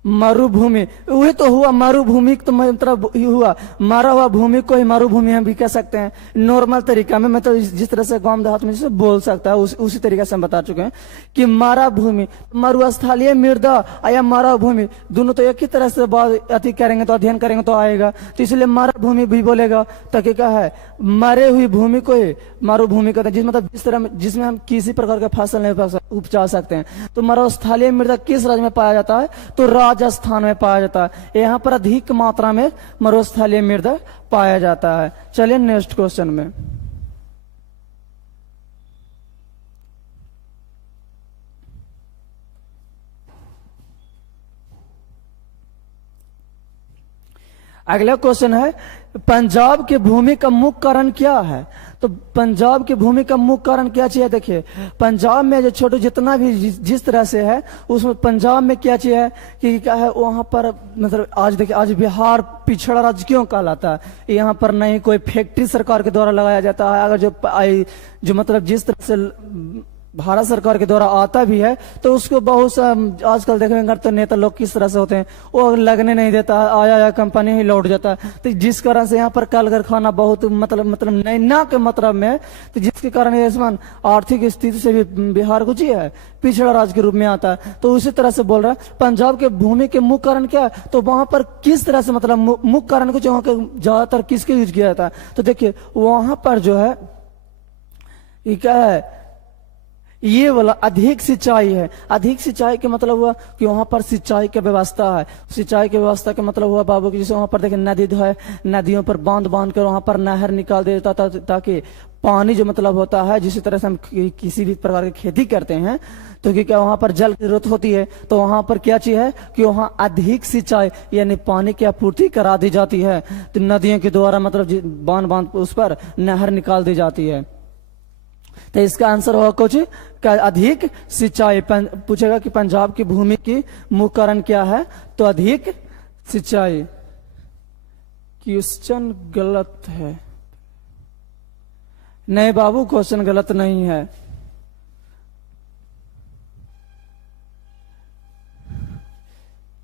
मरुभूमि, वही तो हुआ मरुभूमि, तो मतलब ये हुआ मरा हुआ भूमि को ही मरुभूमि हम भी कह सकते हैं नॉर्मल तरीका में। मतलब जिस तरह से गांव देहात में जैसे बोल सकता है उसी तरीके से हम बता चुके हैं कि मरा भूमि, मरुस्थलीय मृदा या मरा भूमि दोनों तो एक ही तरह से अति करेंगे तो अध्ययन करेंगे तो आएगा, तो इसलिए मरा भूमि भी बोलेगा। ताकि क्या है, मरे हुई भूमि को ही मरुभूमि कहते हैं, जिस मतलब जिस तरह जिसमें हम किसी प्रकार का फसल नहीं उपजा सकते हैं। तो मरुस्थलीय मृदा किस राज्य में पाया जाता है, तो राजस्थान में पाया जाता है। यहाँ पर अधिक मात्रा में मरुस्थलीय मृदा पाया जाता है। चलिए नेक्स्ट क्वेश्चन में। अगला क्वेश्चन है पंजाब के भूमि का मुख्य कारण क्या है। तो पंजाब की भूमि का मुख्य कारण क्या चाहिए, देखिए पंजाब में जो छोटे जितना भी जिस तरह से है उसमें पंजाब में क्या चाहिए कि क्या है, वहां पर मतलब आज देखिए आज बिहार पिछड़ा राज्य क्यों कहलाता है, यहाँ पर नहीं कोई फैक्ट्री सरकार के द्वारा लगाया जाता है। अगर जो मतलब जिस तरह से भारत सरकार के द्वारा आता भी है तो उसको बहुत सा आजकल देखेंगे तो नेता लोग किस तरह से होते हैं, वो लगने नहीं देता, आया कंपनी ही लौट जाता है। तो जिस कारण से यहाँ पर कल कारखाना बहुत मतलब नहीं ना के मतलब में, तो जिसके कारण ये आर्थिक स्थिति से भी बिहार कुछ ही है पिछड़ा राज्य के रूप में आता है। तो उसी तरह से बोल रहा है पंजाब के भूमि के मुख्य कारण क्या है, तो वहां पर किस तरह से मतलब मुख्य कारण को वहां के ज्यादातर किसके यूज किया जाता है। तो देखिए वहां पर जो है ये क्या है, ये वाला अधिक सिंचाई है। अधिक सिंचाई के मतलब हुआ कि वहां पर सिंचाई की व्यवस्था है। सिंचाई की व्यवस्था का मतलब हुआ बाबू की जैसे वहां पर देखिए नदी है, नदियों पर बांध बांध कर वहां पर नहर निकाल देता था ताकि पानी जो मतलब होता है, जिस तरह से हम किसी भी प्रकार की खेती करते हैं तो क्या वहां पर जल की जरूरत होती है, तो वहां पर क्या चीज है कि वहां अधिक सिंचाई यानी पानी की आपूर्ति करा दी जाती है। तो नदियों के द्वारा मतलब बांध बांध उस पर नहर निकाल दी जाती है। तो इसका आंसर होगा कुछ का अधिक सिंचाई। पूछेगा कि पंजाब की भूमि की मुख्य कारण क्या है, तो अधिक सिंचाई। क्वेश्चन गलत है, नहीं बाबू क्वेश्चन गलत नहीं है।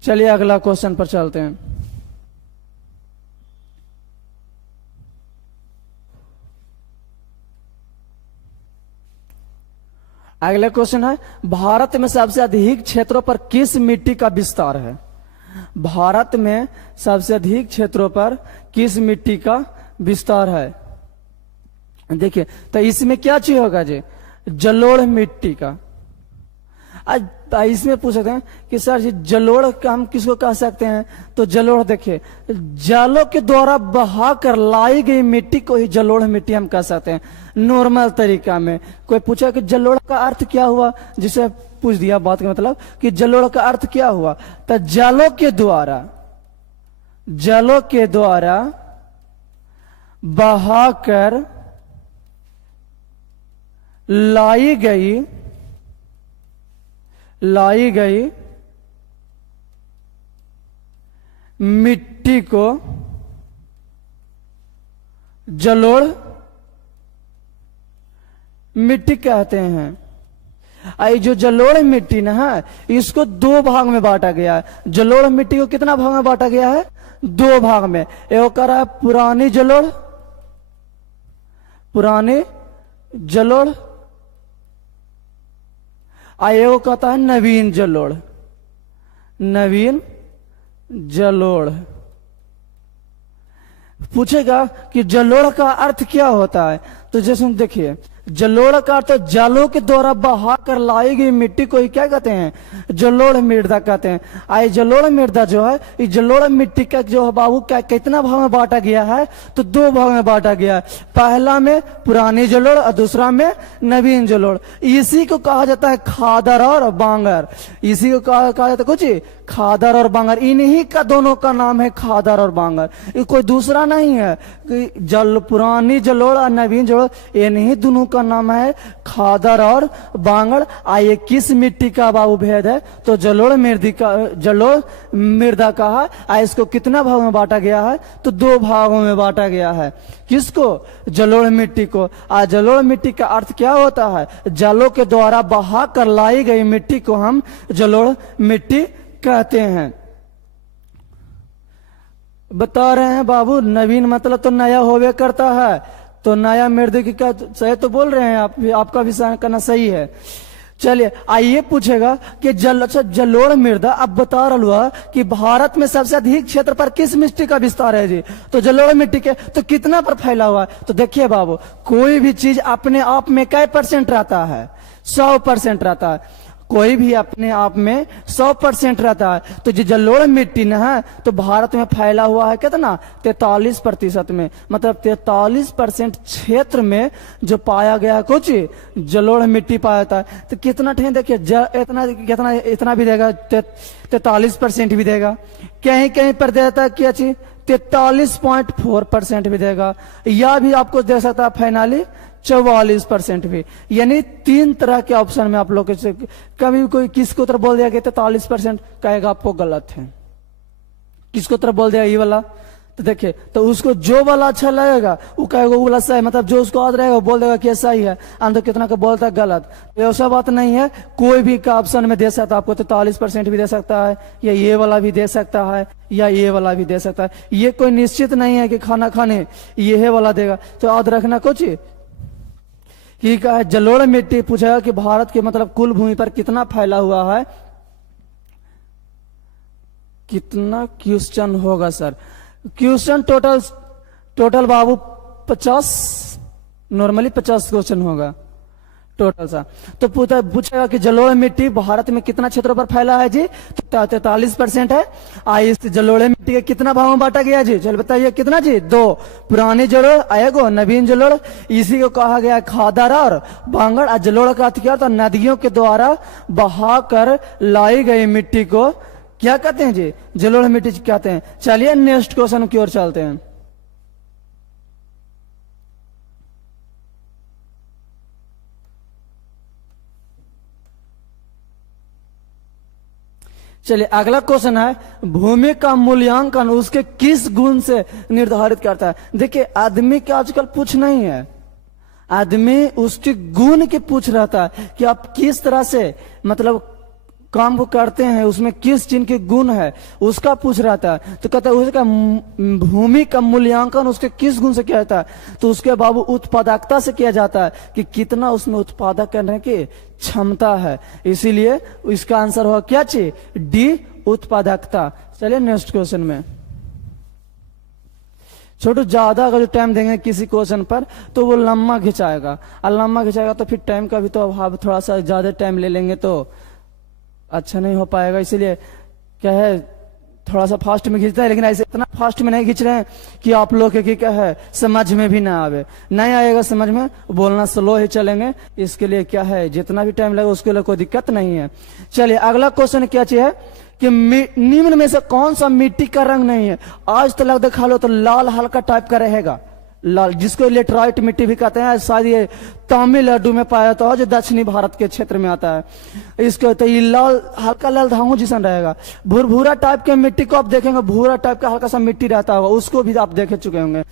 चलिए अगला क्वेश्चन पर चलते हैं। अगला क्वेश्चन है भारत में सबसे अधिक क्षेत्रों पर किस मिट्टी का विस्तार है। भारत में सबसे अधिक क्षेत्रों पर किस मिट्टी का विस्तार है। देखिए तो इसमें क्या चीज होगा जी, जलोढ़ मिट्टी का। आज इसमें पूछ सकते हैं कि सर जी जलोढ़ का हम किसको कह सकते हैं, तो जलोढ़ देखिए जलों के द्वारा बहाकर लाई गई मिट्टी को ही जलोढ़ मिट्टी हम कह सकते हैं नॉर्मल तरीका में। कोई पूछा कि जलोढ़ का अर्थ क्या हुआ, जिसे पूछ दिया बात का मतलब कि जलोढ़ का अर्थ क्या हुआ, तो जलों के द्वारा बहाकर लाई गई मिट्टी को जलोढ़ मिट्टी कहते हैं। आई जो जलोढ़ मिट्टी ना है इसको दो भाग में बांटा गया है। जलोढ़ मिट्टी को कितना भाग में बांटा गया है, दो भाग में। एक करा है पुरानी जलोढ़ आयोग कहता है नवीन जलोढ़। पूछेगा कि जलोढ़ का अर्थ क्या होता है, तो जैसे देखिए जलोढ़ का अर्थ जलों के द्वारा बहा कर लाई गई मिट्टी को ही क्या कहते हैं, जलोढ़ मृदा कहते हैं। आई जलोढ़ मृदा जो है इस जलोढ़ मिट्टी का जो है बाबू क्या कितना भाग में बांटा गया है, तो दो भाग में बांटा गया है। पहला में पुरानी जलोढ़ और दूसरा में नवीन जलोढ़। इसी को कहा जाता है खादर और बांगर। इसी को कहा जाता है कुछ खादर और बांगर, इन्हीं का दोनों का नाम है खादर और बांगर, ये कोई दूसरा नहीं है। पुरानी जलोढ़ और नवीन जलोढ़ इन्हीं दोनों का नाम है खादर और बांगर। आइए किस मिट्टी का बाबू भेद है, तो जलोढ़ मृदा कहा। इसको कितना भागों में बांटा गया है, तो दो भागों में बांटा गया है। किसको, जलोढ़ मिट्टी को। जलोढ़ मिट्टी का अर्थ क्या होता है, जलों के द्वारा बहा कर लाई गई मिट्टी को हम जलोढ़ मिट्टी कहते हैं। बता रहे हैं बाबू, नवीन मतलब तो नया होवे करता है, तो नया मृद की क्या सही तो बोल रहे हैं आप भी, आपका भी कहना सही है। चलिए आइए पूछेगा कि जलोढ़ मृदा, अब बता रहा हुआ कि भारत में सबसे अधिक क्षेत्र पर किस मिट्टी का विस्तार है जी, तो जलोढ़ मिट्टी के तो कितना पर फैला हुआ है, तो देखिए बाबू, कोई भी चीज अपने आप में कै % रहता है, 100% रहता है, कोई भी अपने आप में 100% रहता है। तो जो जलोढ़ मिट्टी न है तो भारत में फैला हुआ है कितना, 43% में, मतलब 43% क्षेत्र में जो पाया गया कुछ जलोढ़ मिट्टी पाया जाता है। तो कितना ठे देखिए, इतना कितना इतना भी देगा, 43% भी देगा, कहीं कहीं पर देता है क्या चीज 43.4% भी देगा, या भी आपको दे सकता है फाइनली 44% भी। यानी 3 तरह के ऑप्शन में आप लोग कभी कोई किसको उत्तर बोल दिया कि 43% कहेगा आपको गलत है, किसको उत्तर बोल दिया ये वाला, तो देखिए, तो उसको जो वाला अच्छा लगेगा वो कहेगा वो वाला सही, मतलब जो उसको याद रहेगा वो बोल देगा कि सही है, अंदर कितना का बोलता है गलत। तो ऐसा बात नहीं है, कोई भी का ऑप्शन में दे सकता है, आपको 43% भी दे सकता है, या ये वाला भी दे सकता है, या ये वाला भी दे सकता है, ये कोई निश्चित नहीं है कि खाना खाने ये वाला देगा। तो याद रखना कुछ कि क्या है, जलोढ़ मिट्टी पूछा कि भारत के मतलब कुल भूमि पर कितना फैला हुआ है, कितना क्वेश्चन होगा सर, क्वेश्चन टोटल बाबू 50, नॉर्मली 50 क्वेश्चन होगा टोटल सा। तो पूछेगा कि जलोढ़ मिट्टी भारत में कितना क्षेत्रों पर फैला है जी, तो 43% है। इस जलोढ़ मिट्टी के कितना भागों में बांटा गया जी, चल बताइए कितना जी, 2, पुरानी जलोढ़ आएगो नवीन जलोढ़, इसी को कहा गया खादर और बांगड़। और जलोढ़ का अर्थ क्या, तो नदियों के द्वारा बहा कर लाई गई मिट्टी को क्या कहते हैं जी, जलोढ़ मिट्टी कहते हैं। चलिए नेक्स्ट क्वेश्चन की ओर चलते हैं। चलिए अगला क्वेश्चन है, भूमि का मूल्यांकन उसके किस गुण से निर्धारित करता है। देखिए आदमी के आजकल पूछ नहीं है, आदमी उसके गुण के पूछ रहता है कि आप किस तरह से मतलब काम को करते हैं, उसमें किस चीज के गुण है उसका पूछ रहा था। तो कहता है उसका भूमि का मूल्यांकन उसके किस गुण से किया जाता है, तो उसके बाबू उत्पादकता से किया जाता है कि कितना उसमें उत्पादक करने की क्षमता है, इसीलिए इसका आंसर होगा क्या चाहिए, डी, उत्पादकता। चलिए नेक्स्ट क्वेश्चन में, छोटू ज्यादा अगर जो टाइम देंगे किसी क्वेश्चन पर तो वो लम्बा खिंचाएगा, और लम्बा खिंचाएगा तो फिर टाइम का भी तो अभाव, थोड़ा सा ज्यादा टाइम ले लेंगे तो अच्छा नहीं हो पाएगा। इसीलिए क्या है, थोड़ा सा फास्ट में खींचता है, लेकिन ऐसे इतना फास्ट में नहीं खींच रहे हैं कि आप लोग के क्या है समझ में भी ना आवे, नहीं आएगा समझ में, बोलना स्लो ही चलेंगे। इसके लिए क्या है, जितना भी टाइम लगेगा उसके लिए कोई दिक्कत नहीं है। चलिए अगला क्वेश्चन क्या चाहिए कि निम्न में से कौन सा मिट्टी का रंग नहीं है। आज तक देखा लो तो लाल हल्का टाइप का रहेगा, लाल, जिसको लेटराइट मिट्टी भी कहते हैं, शायद ये तमिलनाडु में पाया जाता है जो दक्षिणी भारत के क्षेत्र में आता है। इसको तो ये लाल हल्का लाल धागों जैसा रहेगा। भूरा टाइप के मिट्टी को आप देखेंगे, भूरा टाइप का हल्का सा मिट्टी रहता होगा, उसको भी आप देखे चुके होंगे।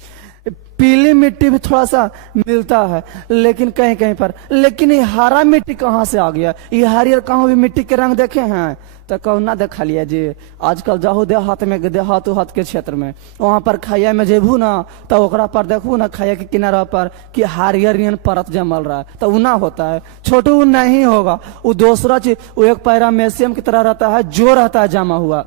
पीली मिट्टी भी थोड़ा सा मिलता है लेकिन कहीं कहीं पर, लेकिन ये हरा मिट्टी कहाँ से आ गया, ये हरियर कहाँ भी मिट्टी के रंग देखे हैं, तो कहू ना देखा लिया जी। आजकल जाहू देहात में, देहात के क्षेत्र में, वहां पर खाया में जेबू ना तो ओकरा पर देखू ना खाया के किनारा पर कि हरियर परत जमल रहा है, तो उना होता है। छोटू नहीं होगा, वो दूसरा चीज, वो एक पैरामेशियम की तरह रहता है, जो रहता है जमा हुआ,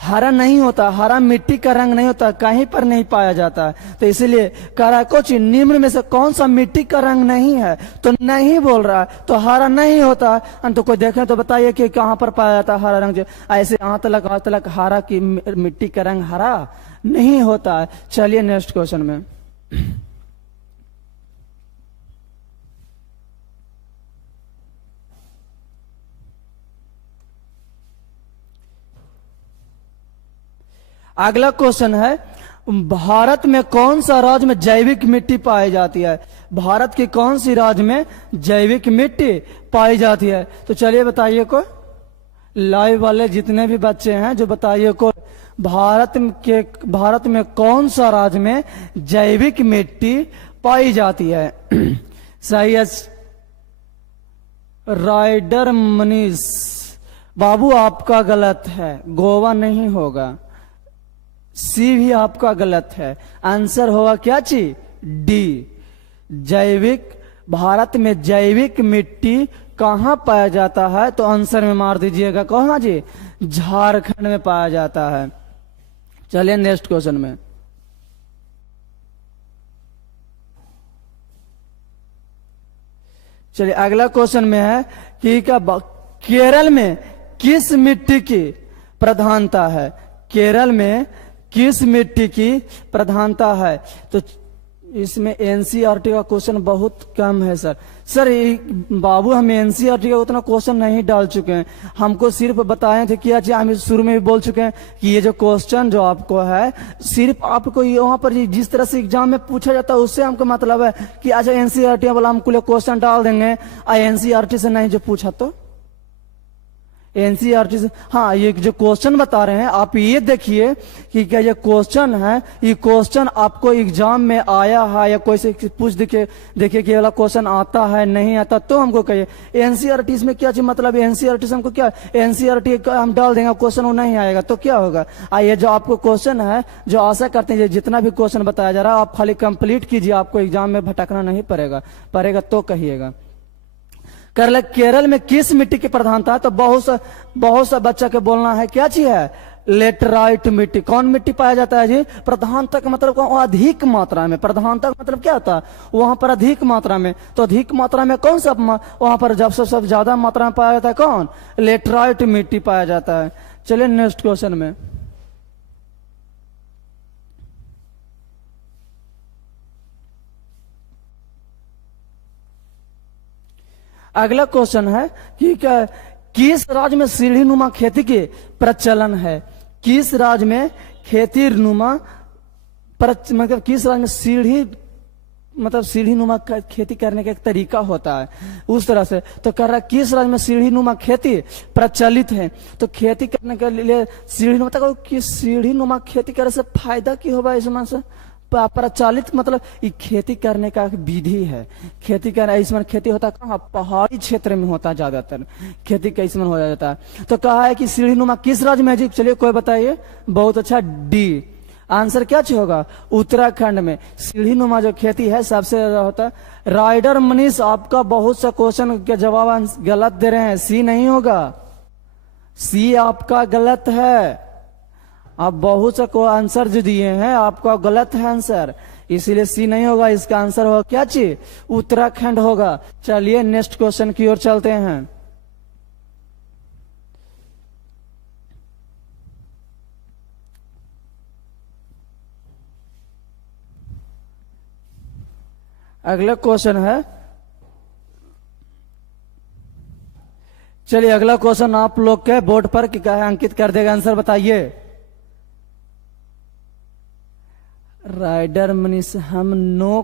हरा नहीं होता, हरा मिट्टी का रंग नहीं होता, कहीं पर नहीं पाया जाता है। तो इसीलिए कराकोच निम्न में से कौन सा मिट्टी का रंग नहीं है, तो नहीं बोल रहा है, तो हरा नहीं होता। तो कोई देखें तो बताइए कि कहां पर पाया जाता है हरा रंग, ऐसे आज तक हरा की मिट्टी का रंग हरा नहीं होता है। चलिए नेक्स्ट क्वेश्चन में, अगला क्वेश्चन है, भारत में कौन सा राज्य में जैविक मिट्टी पाई जाती है। भारत के कौन सी राज्य में जैविक मिट्टी पाई जाती है, तो चलिए बताइए को, लाइव वाले जितने भी बच्चे हैं जो बताइए को, भारत में कौन सा राज्य में जैविक मिट्टी पाई जाती है। सही है राइडर मनीष बाबू, आपका गलत है, गोवा नहीं होगा, सी भी आपका गलत है। आंसर होगा क्या चीज? डी। जैविक, भारत में जैविक मिट्टी कहाँ पाया जाता है? तो आंसर में मार दीजिएगा कहाँ जी? झारखंड में पाया जाता है। चलिए नेक्स्ट क्वेश्चन में। चलिए अगला क्वेश्चन में है कि क्या केरल में किस मिट्टी की प्रधानता है? केरल में किस मिट्टी की प्रधानता है? तो इसमें एनसीईआरटी का क्वेश्चन बहुत कम है सर। सर बाबू हम एनसीईआरटी का उतना क्वेश्चन नहीं डाल चुके हैं, हमको सिर्फ बताए थे कि अच्छा हम शुरू में भी बोल चुके हैं कि ये जो क्वेश्चन जो आपको है सिर्फ आपको वहां पर जिस तरह से एग्जाम में पूछा जाता है उससे हमको मतलब है कि अच्छा एनसीईआरटी वाला हमको क्वेश्चन डाल देंगे, एनसीईआरटी से नहीं जो पूछा तो एनसीईआरटी से। हाँ ये जो क्वेश्चन बता रहे हैं आप ये देखिए कि क्या ये क्वेश्चन है, ये क्वेश्चन आपको एग्जाम में आया है या कोई से पूछ देखिए कि वाला क्वेश्चन आता है नहीं आता तो हमको कहिए। एनसीईआरटी में क्या चीज मतलब एनसीईआरटी से हमको क्या एनसीईआरटी हम डाल देंगे क्वेश्चन वो नहीं आएगा तो क्या होगा? ये जो आपको क्वेश्चन है जो आशा करते हैं जितना भी क्वेश्चन बताया जा रहा है आप खाली कंप्लीट कीजिए, आपको एग्जाम में भटकना नहीं पड़ेगा तो कहिएगा। केरल में किस मिट्टी की प्रधानता है? तो बहुत सा बच्चा के बोलना है क्या चीज है? लेटराइट मिट्टी। कौन मिट्टी पाया जाता है जी? प्रधानता का मतलब अधिक मात्रा में। प्रधानता का मतलब क्या होता है? वहां पर अधिक मात्रा में। तो अधिक मात्रा में कौन सा वहां पर जब सब ज्यादा मात्रा में पाया जाता है? कौन? लेटराइट मिट्टी पाया जाता है। चलिए नेक्स्ट क्वेश्चन में। अगला क्वेश्चन है कि क्या किस राज्य में सीढ़ी नुमा खेती के प्रचलन है? किस राज्य में खेती नुमा मतलब किस राज्य में सीढ़ी नुमा खेती करने का एक तरीका होता है उस तरह से। तो कह रहा है किस राज्य में सीढ़ी नुमा खेती प्रचलित है? तो खेती करने के लिए सीढ़ी नुमा सीढ़ी नुमा खेती करने से फायदा की होगा इसमें से? प्रचलित मतलब ये खेती करने का विधि है। खेती करना इसमें खेती होता है कहाँ? पहाड़ी क्षेत्र में होता है ज्यादातर खेती का इसमें हो जाता है। तो कहा है कि सीढ़ी नुमा किस राज्य में है जी? चलिए कोई बताइए। बहुत अच्छा, डी। आंसर क्या होगा? उत्तराखंड में सीढ़ी नुमा जो खेती है सबसे ज्यादा होता है। राइडर मनीष आपका बहुत सा क्वेश्चन के जवाब गलत दे रहे हैं, सी नहीं होगा, सी आपका गलत है। आप बहुत सा को आंसर जो दिए हैं आपका गलत है आंसर, इसीलिए सी नहीं होगा। इसका आंसर होगा क्या चीज? उत्तराखंड होगा। चलिए नेक्स्ट क्वेश्चन की ओर चलते हैं। अगला क्वेश्चन है, चलिए अगला क्वेश्चन आप लोग के बोर्ड पर क्या है अंकित कर देगा, आंसर बताइए। राइडर मनीष हम नो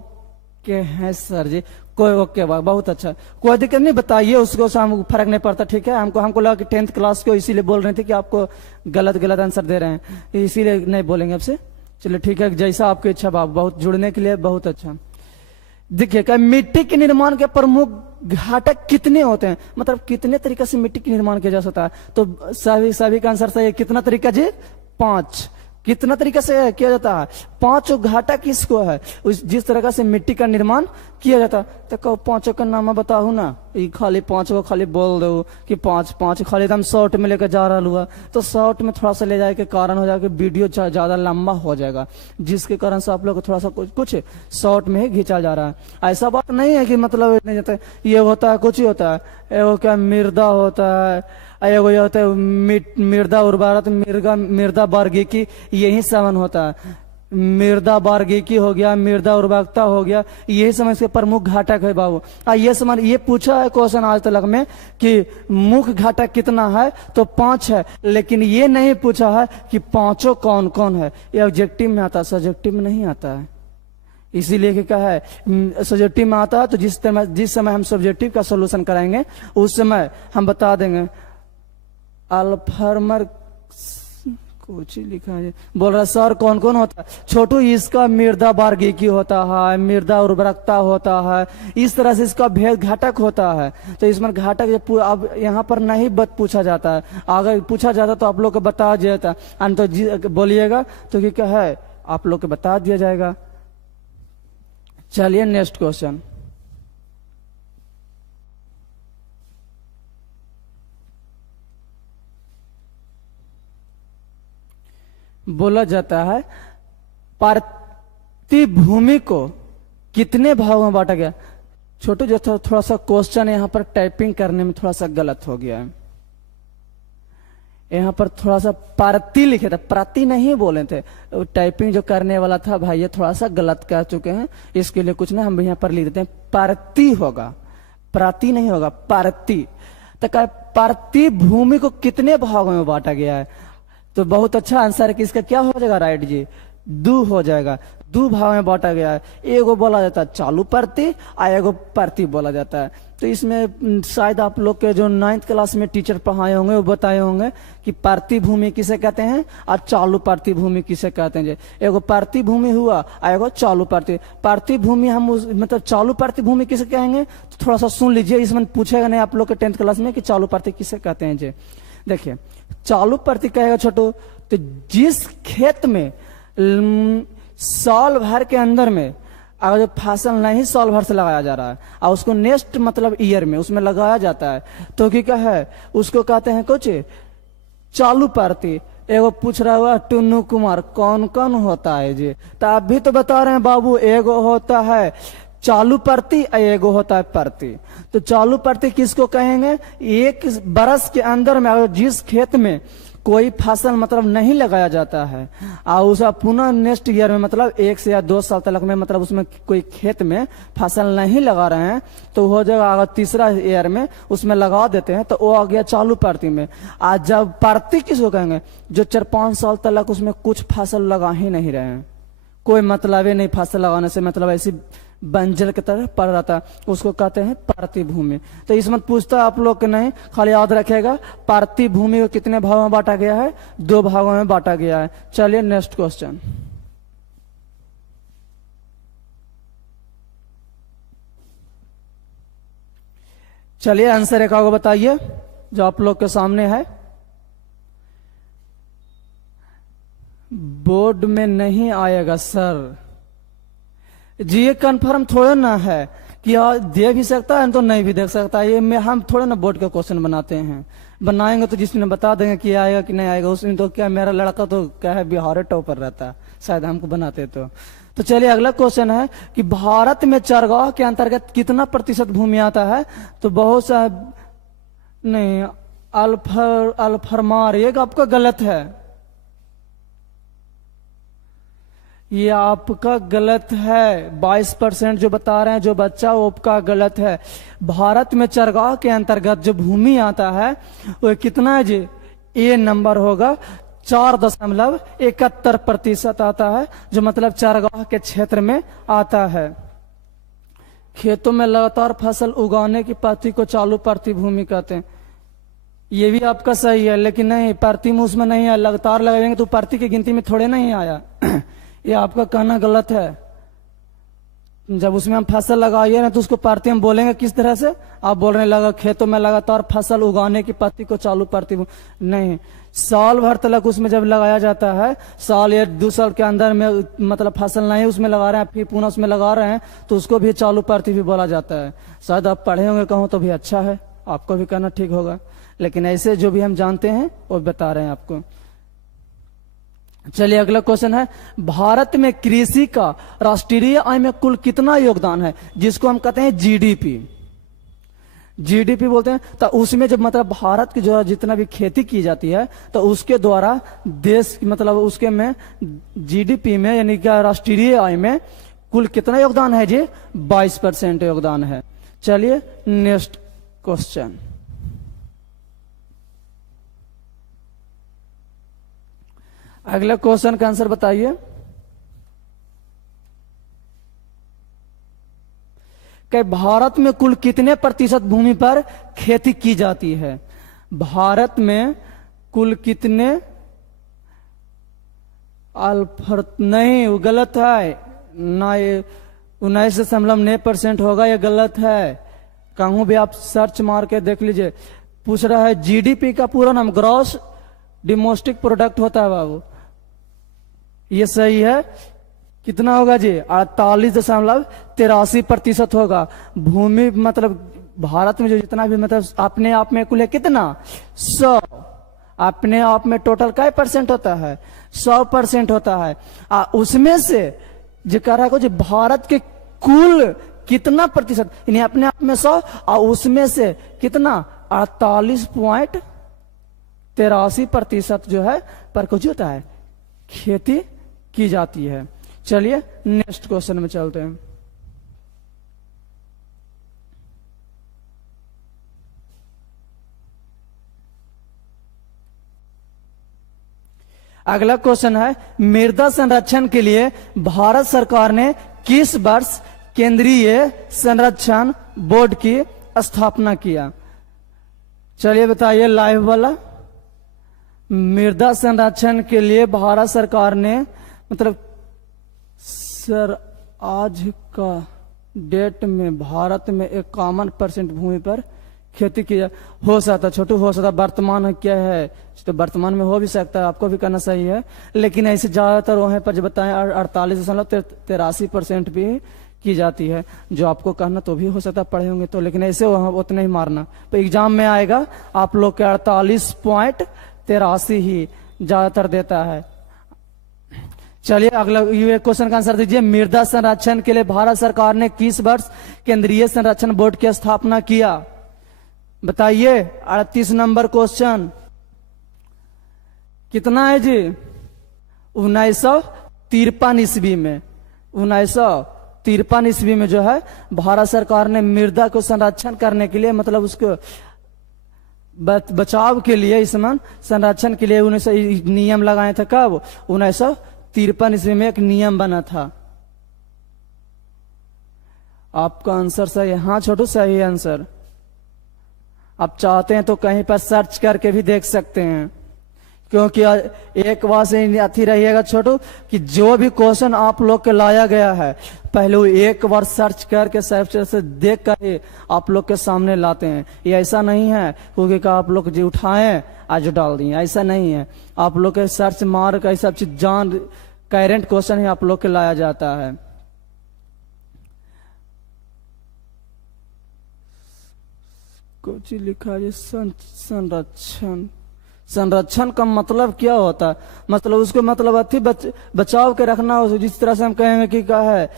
के हैं सर जी। कोई ओके बहुत अच्छा, कोई दिक्कत नहीं, बताइए उसको हम फर्क नहीं पड़ता, ठीक है। हमको लगा कि 10th क्लास को इसीलिए बोल रहे थे कि आपको गलत आंसर दे रहे हैं, इसीलिए नहीं बोलेंगे आपसे। चलिए ठीक है, जैसा आपकी इच्छा बाबू, बहुत जुड़ने के लिए बहुत अच्छा। देखिए क्या मिट्टी के निर्माण के प्रमुख घटक कितने होते हैं, मतलब कितने तरीके से मिट्टी के निर्माण किया जा सकता है? तो सभी का आंसर सही है। कितना तरीका जी? 5। कितना तरीके से किया जाता है? 5 घटक किसको है? जिस तरह से मिट्टी का निर्माण किया जाता है। तो कहो 5 का नाम बताओ ना, खाली 5 को खाली बोल दो कि 5 खाली एकदम शॉर्ट में लेकर जा रहा हुआ तो शॉर्ट में थोड़ा सा ले जाए के कारण हो जाएगा वीडियो ज्यादा लंबा हो जाएगा, जिसके कारण से आप लोग को थोड़ा सा कुछ शॉर्ट में ही खींचा जा रहा है। ऐसा बात नहीं है कि मतलब नहीं जाता, ये होता है कुछ ही होता है। वो क्या मृदा होता है, एगो ये होता है मृदा उर्वरता, मृदा बारगीकी, यही सामान होता है। मृदा बारगीकी हो गया, मृदा उर्वरकता हो गया, यही समझ के प्रमुख घटक है बाबू। ये समान ये पूछा है क्वेश्चन आज तक में कि मुख्य घटक कितना है, तो 5 है, लेकिन ये नहीं पूछा है कि 5 कौन कौन है। ये ऑब्जेक्टिव में आता है, सब्जेक्टिव में नहीं आता है। इसीलिए क्या है सब्जेक्टिव में आता है, तो जिस समय हम सब्जेक्टिव का सोल्यूशन कराएंगे उस समय हम बता देंगे। अल्फार्मर कुछ ही लिखा है, बोल रहा सर कौन कौन होता है? छोटू इसका मृदा बार्गिकी होता है, मृदा उर्वरकता होता है, इस तरह से इसका भेद घटक होता है। तो इसमें घटक अब यहाँ पर नहीं पूछा जाता है, अगर पूछा जाता तो आप लोग को बता दिया जाता, तो बोलिएगा तो क्या है आप लोग को बता दिया जाएगा। चलिए नेक्स्ट क्वेश्चन। बोला जाता है प्रतिभूमि को कितने भागों में बांटा गया? छोटू जो थोड़ा सा क्वेश्चन यहां पर टाइपिंग करने में थोड़ा सा गलत हो गया है। यहां पर थोड़ा सा प्रति लिखे थे, प्रति नहीं बोले थे। टाइपिंग जो करने वाला था भाई ये थोड़ा सा गलत कह चुके हैं, इसके लिए कुछ ना हम यहां पर लिख देते हैं प्रति होगा, प्रति नहीं होगा, प्रति। तो क्या प्रतिभूमि को कितने भागों में बांटा गया है? तो बहुत अच्छा आंसर है कि इसका क्या हो जाएगा राइट जी, दो हो जाएगा। दो भाग में बांटा गया है, एगो बोला जाता है चालू प्रति और एगो प्रति बोला जाता है। तो इसमें शायद आप लोग के जो 9th क्लास में टीचर पढ़ाए होंगे वो बताए होंगे कि प्रतिभूमि किसे कहते हैं और चालू प्रतिभूमि किसे कहते हैं। एगो प्रतिभूमि हुआ और एगो चालू प्रतिभूमि हम मतलब चालू प्रतिभूमि किसे कहेंगे तो थोड़ा सा सुन लीजिए, इसमें पूछेगा नहीं आप लोग के 10th क्लास में कि चालू प्रति किसे कहते हैं जी। देखिए चालू प्रति कहेगा छोटू तो जिस खेत में साल भर के अंदर में अगर जो फसल नहीं साल भर से लगाया जा रहा है और उसको नेक्स्ट मतलब ईयर में उसमें लगाया जाता है तो क्या है उसको कहते हैं कुछ चालू प्रति। एगो पूछ रहा हुआ टुन्नू कुमार कौन कौन होता है जी, तो आप भी तो बता रहे हैं बाबू, एगो होता है चालू प्रति एगो होता है प्रति। तो चालू प्रति किसको कहेंगे? एक बरस के अंदर में अगर जिस खेत में कोई फसल मतलब नहीं लगाया जाता है और उसका पुनः नेक्स्ट ईयर में मतलब 1 से या 2 साल तक में मतलब उसमें कोई खेत में फसल नहीं लगा रहे हैं तो हो जाएगा, अगर तीसरा ईयर में उसमें लगा देते हैं तो वो आ गया चालू प्रति में। आज जब प्रति किसको कहेंगे? जो 4-5 साल तक उसमें कुछ फसल लगा ही नहीं रहे हैं, कोई मतलब ही नहीं फसल लगाने से, मतलब ऐसी बंजर की तरह पड़ रहा था, उसको कहते हैं प्रतिभूमि। तो इसमें पूछता आप लोग के नहीं, खाली याद रखेगा प्रतिभूमि को कितने भागों में बांटा गया है? 2 भागों में बांटा गया है। चलिए नेक्स्ट क्वेश्चन। चलिए आंसर एक को बताइए जो आप लोग के सामने है, बोर्ड में नहीं आएगा सर जी, ये कन्फर्म थोड़ा ना है कि दे भी सकता है तो नहीं भी दे सकता है। ये में हम थोड़ा ना बोर्ड का क्वेश्चन बनाते हैं, बनाएंगे तो जिसमें बता देंगे कि आएगा कि नहीं आएगा। उसमें तो क्या मेरा लड़का तो क्या है बिहार टॉपर रहता है, शायद हमको बनाते तो चलिए अगला क्वेश्चन है कि भारत में चरगाह के अंतर्गत कितना प्रतिशत भूमि आता है? तो बहुत सा नहीं, अल्फरमार ये आपका गलत है, ये आपका गलत है। 22% जो बता रहे हैं जो बच्चा वो आपका गलत है। भारत में चरगाह के अंतर्गत जो भूमि आता है वो कितना है जी? ए नंबर होगा 4.71% आता है, जो मतलब चरगाह के क्षेत्र में आता है। खेतों में लगातार फसल उगाने की पद्धति को चालू प्रतिभूमि कहते हैं। ये भी आपका सही है, लेकिन नहीं प्रति में उसमें नहीं है, लगातार लगाएंगे तो प्रति की गिनती में थोड़े नहीं आया ये आपका कहना गलत है। जब उसमें हम फसल लगाइए ना तो उसको प्रति हम बोलेंगे किस तरह से? आप बोल रहे लगा खेतों में लगातार फसल उगाने की पद्धति को चालू प्रतिभूमि नहीं, साल भर तक उसमें जब लगाया जाता है, साल या 2 साल के अंदर में मतलब फसल नहीं उसमें लगा रहे हैं फिर पुनः उसमें लगा रहे हैं तो उसको भी चालू प्रति भी बोला जाता है। शायद आप पढ़े होंगे कहूँ तो भी अच्छा है, आपको भी कहना ठीक होगा, लेकिन ऐसे जो भी हम जानते हैं वो बता रहे हैं आपको। चलिए अगला क्वेश्चन है, भारत में कृषि का राष्ट्रीय आय में कुल कितना योगदान है? जिसको हम कहते हैं जीडीपी, जीडीपी बोलते हैं। तो उसमें जब मतलब भारत की जो जितना भी खेती की जाती है तो उसके द्वारा देश मतलब उसके में जीडीपी में यानी कि राष्ट्रीय आय में कुल कितना योगदान है जी? 22% योगदान है। चलिए नेक्स्ट क्वेश्चन। अगला क्वेश्चन का आंसर बताइए। कि भारत में कुल कितने प्रतिशत भूमि पर खेती की जाती है? भारत में कुल कितने अल्फर नहीं, वो गलत है ना, ये 19.9% होगा, ये गलत है। कहूं भी आप सर्च मार के देख लीजिए। पूछ रहा है जीडीपी का पूरा नाम ग्रॉस डोमेस्टिक प्रोडक्ट होता है बाबू, ये सही है। कितना होगा जी? 48.83% होगा। भूमि मतलब भारत में जो जितना भी मतलब अपने आप में कुल है कितना? 100। अपने आप में टोटल क्या परसेंट होता है? 100% होता है। उसमें से जो कह रहा है जी भारत के कुल कितना प्रतिशत, यानी अपने आप में 100 और उसमें से कितना? 48.83% जो है पर कुछ होता है खेती की जाती है। चलिए नेक्स्ट क्वेश्चन में चलते हैं। अगला क्वेश्चन है मृदा संरक्षण के लिए भारत सरकार ने किस वर्ष केंद्रीय संरक्षण बोर्ड की स्थापना किया? चलिए बताइए लाइव वाला। मृदा संरक्षण के लिए भारत सरकार ने मतलब सर आज का डेट में भारत में 51% भूमि पर खेती की हो सकता, छोटू हो सकता, वर्तमान क्या है तो वर्तमान में हो भी सकता है, आपको भी करना सही है, लेकिन ऐसे ज्यादातर वहां पर जो बताएं 48.83% भी की जाती है। जो आपको कहना तो भी हो सकता पढ़े होंगे तो, लेकिन ऐसे वहां उतना ही मारना तो एग्जाम में आएगा आप लोग के 48.83 ही ज्यादातर देता है। चलिए अगला ये क्वेश्चन का आंसर दीजिए। मृदा संरक्षण के लिए भारत सरकार ने किस वर्ष केंद्रीय संरक्षण बोर्ड की स्थापना किया? बताइए 38 नंबर क्वेश्चन कितना है जी? 1953 ईस्वी में, 1953 ईस्वी में जो है भारत सरकार ने मृदा को संरक्षण करने के लिए मतलब उसको बचाव के लिए, इस संरक्षण के लिए 19 नियम लगाए थे। कब? 1953 ईस्वी में एक नियम बना था। आपका आंसर सही है। हाँ छोटू सही है आंसर। आप चाहते हैं तो कहीं पर सर्च करके भी देख सकते हैं, क्योंकि एक बात से अथी रहिएगा छोटू कि जो भी क्वेश्चन आप लोग के लाया गया है पहले वो एक बार सर्च करके सर्च से देख कर आप लोग के सामने लाते हैं। ये ऐसा नहीं है क्योंकि आप लोग जो उठाएं आज डाल दिए, ऐसा नहीं है। आप लोग के सर्च मार कर सब चीज जान करेंट क्वेश्चन ही आप लोग के लाया जाता है। कुछ लिखा है संरक्षण। संरक्षण का मतलब क्या होता है? मतलब उसको मतलब अति बचाव के रखना हो। जिस तरह से हम कहेंगे कि क्या है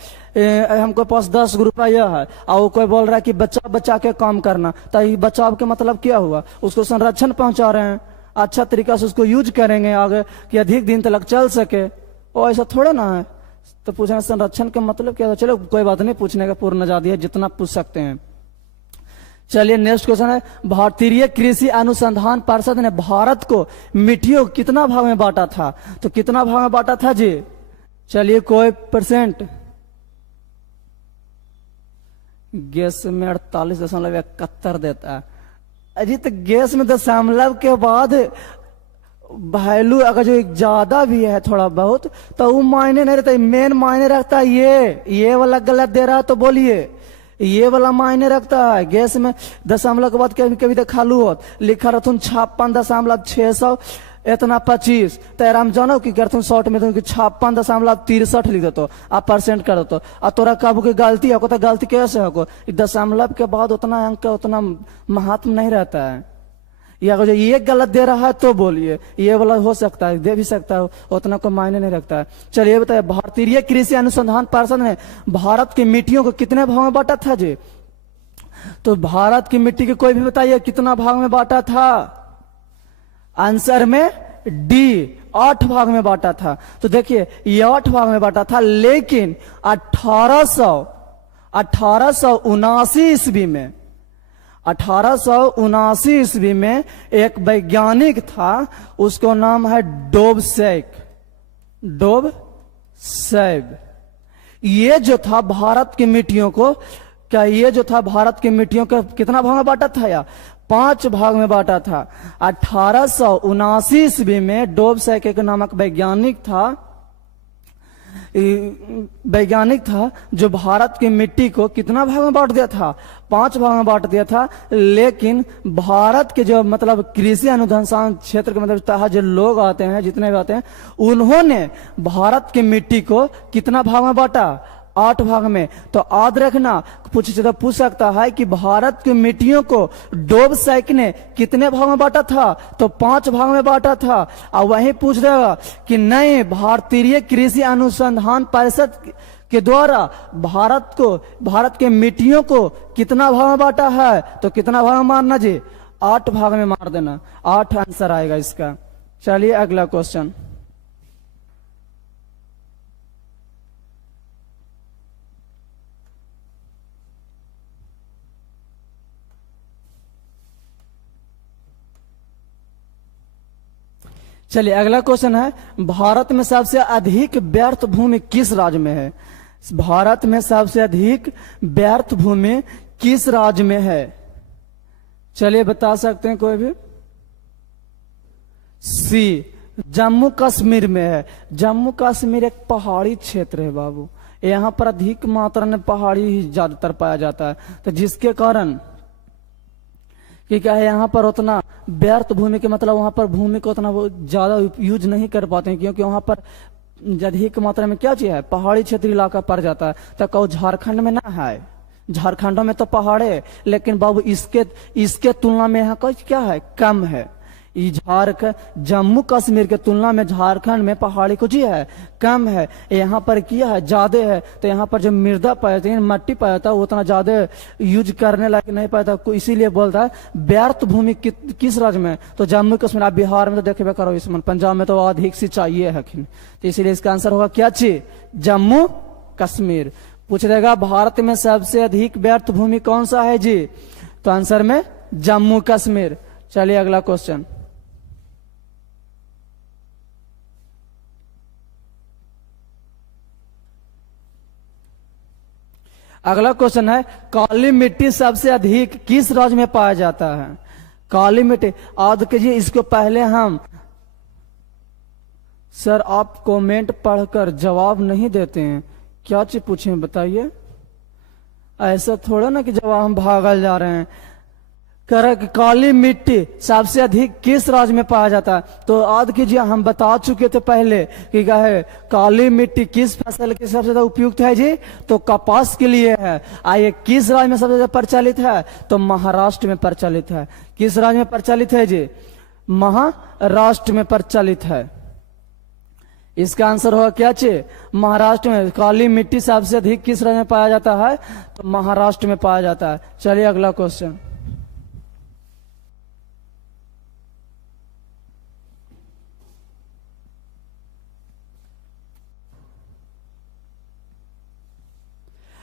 हमको पास 10 रुपया है और कोई बोल रहा है कि बचा बचा के काम करना, तो ये बचाव के मतलब क्या हुआ? उसको संरक्षण पहुंचा रहे हैं, अच्छा तरीका से उसको यूज करेंगे आगे कि अधिक दिन तक चल सके। और ऐसा थोड़ा ना है। तो पूछना संरक्षण का मतलब क्या? चलो कोई बात नहीं, पूछने का पूर्ण आजादी है, जितना पूछ सकते हैं। चलिए नेक्स्ट क्वेश्चन है भारतीय कृषि अनुसंधान परिषद ने भारत को मिट्टियों को कितना भाग में बांटा था? तो कितना भाग में बांटा था जी? चलिए कोई परसेंट? गैस में 48.71 देता है। अजी तो गैस में दशमलव के बाद वैल्यू अगर जो ज्यादा भी है थोड़ा बहुत तो वो मायने नहीं रहता, मेन मायने रखता है ये वाला गलत दे रहा है तो बोलिए ये वाला मायने रखता है। गैस में दशमलव के बाद कभी कभी तो खालू होत लिखा रहथुन 56.600 इतना 25 तेरा हम जानो कि करथुन शॉर्ट में तो 56.63 लिख देतो आप परसेंट कर देतो आ तोरा काबू की गलती है तो गलती कैसे हो? दशमलव के बाद उतना अंक का उतना महात्म नहीं रहता है। या अगर ये गलत दे रहा है तो बोलिए, ये वाला हो सकता है दे भी सकता है, उतना को मायने नहीं रखता है। चलिए बताइए भारतीय कृषि अनुसंधान परिषद ने भारत की मिट्टियों को कितने भाग में बांटा था जी? तो भारत की मिट्टी के कोई भी बताइए कितना भाग में बांटा था? आंसर में डी 8 भाग में बांटा था। तो देखिए ये 8 भाग में बांटा था, लेकिन 1879 ईस्वी में 1879 ईस्वी में एक वैज्ञानिक था, उसको नाम है डोबसैक। ये जो था भारत की मिट्टियों को भारत की मिट्टियों को कितना भाग में बांटा था? या 5 भाग में बांटा था। 1879 ईस्वी में डोबसैक एक नामक वैज्ञानिक था, वैज्ञानिक था जो भारत की मिट्टी को कितना भाग में बांट दिया था, 5 भाग में बांट दिया था। लेकिन भारत के जो मतलब कृषि अनुसंधान क्षेत्र के मतलब तहत जो लोग आते हैं, जितने भी आते हैं, उन्होंने भारत की मिट्टी को कितना भाग में बांटा, 8 भाग में। तो याद रखना, पूछ सकता है कि भारत की मिट्टियों को डोबसाइक ने कितने भाग में बांटा था, तो 5 भाग में बांटा था। और वही पूछ देगा कि नहीं, भारतीय कृषि अनुसंधान परिषद के द्वारा भारत के मिट्टियों को कितना भाग में बांटा है, तो कितना भाग में मारना जी, 8 भाग में मार देना, 8 आंसर आएगा इसका। चलिए अगला क्वेश्चन। चलिए अगला क्वेश्चन है, भारत में सबसे अधिक व्यर्थ भूमि किस राज्य में है? भारत में सबसे अधिक व्यर्थ भूमि किस राज्य में है? चलिए बता सकते हैं कोई भी? सी, जम्मू कश्मीर में है। जम्मू कश्मीर एक पहाड़ी क्षेत्र है बाबू, यहाँ पर अधिक मात्रा में पहाड़ी ही ज्यादातर पाया जाता है। तो जिसके कारण कि क्या है, यहाँ पर उतना व्यर्थ भूमि के मतलब वहां पर भूमि को उतना ज्यादा यूज नहीं कर पाते हैं, क्योंकि वहां पर अधिक मात्रा में क्या चीज है, पहाड़ी क्षेत्र इलाका पड़ जाता है। तो कहो झारखंड में ना है, झारखंड में तो पहाड़ है, लेकिन बाबू इसके तुलना में यहाँ का क्या है, कम है। जम्मू कश्मीर के तुलना में झारखंड में पहाड़ी को जी है, कम है। यहाँ पर किया है, ज्यादा है। तो यहाँ पर जो मृदा पाया जाता है, मट्टी पाया जाता है, वो उतना ज्यादा यूज करने लायक नहीं पाता, इसीलिए बोलता है व्यर्थ भूमि किस राज्य में, तो जम्मू कश्मीर। आप बिहार में तो देखे करो, इसमें पंजाब में तो अधिक सिंचाई है, तो इसीलिए इसका आंसर होगा क्या चीज, जम्मू कश्मीर। पूछ देगा भारत में सबसे अधिक व्यर्थ भूमि कौन सा है जी, तो आंसर में जम्मू कश्मीर। चलिए अगला क्वेश्चन। अगला क्वेश्चन है, काली मिट्टी सबसे अधिक किस राज्य में पाया जाता है? काली मिट्टी याद कीजिए, इसको पहले हम सर आप कमेंट पढ़कर जवाब नहीं देते हैं, क्या चीज पूछे बताइए। ऐसा थोड़ा ना कि जवाब हम भागल जा रहे हैं। कह कि काली मिट्टी सबसे अधिक किस राज्य में पाया जाता है, तो याद कीजिए हम बता चुके थे पहले कि क्या है, काली मिट्टी किस फसल के सबसे ज्यादा उपयुक्त है जी, तो कपास के लिए है। आइए किस राज्य में सबसे ज्यादा प्रचलित है, तो महाराष्ट्र में प्रचलित है। किस राज्य में प्रचलित है जी, महाराष्ट्र में प्रचलित है। इसका आंसर होगा क्या चीज, महाराष्ट्र में। काली मिट्टी सबसे अधिक किस राज्य में पाया जाता है, तो महाराष्ट्र में पाया जाता है। चलिए अगला क्वेश्चन।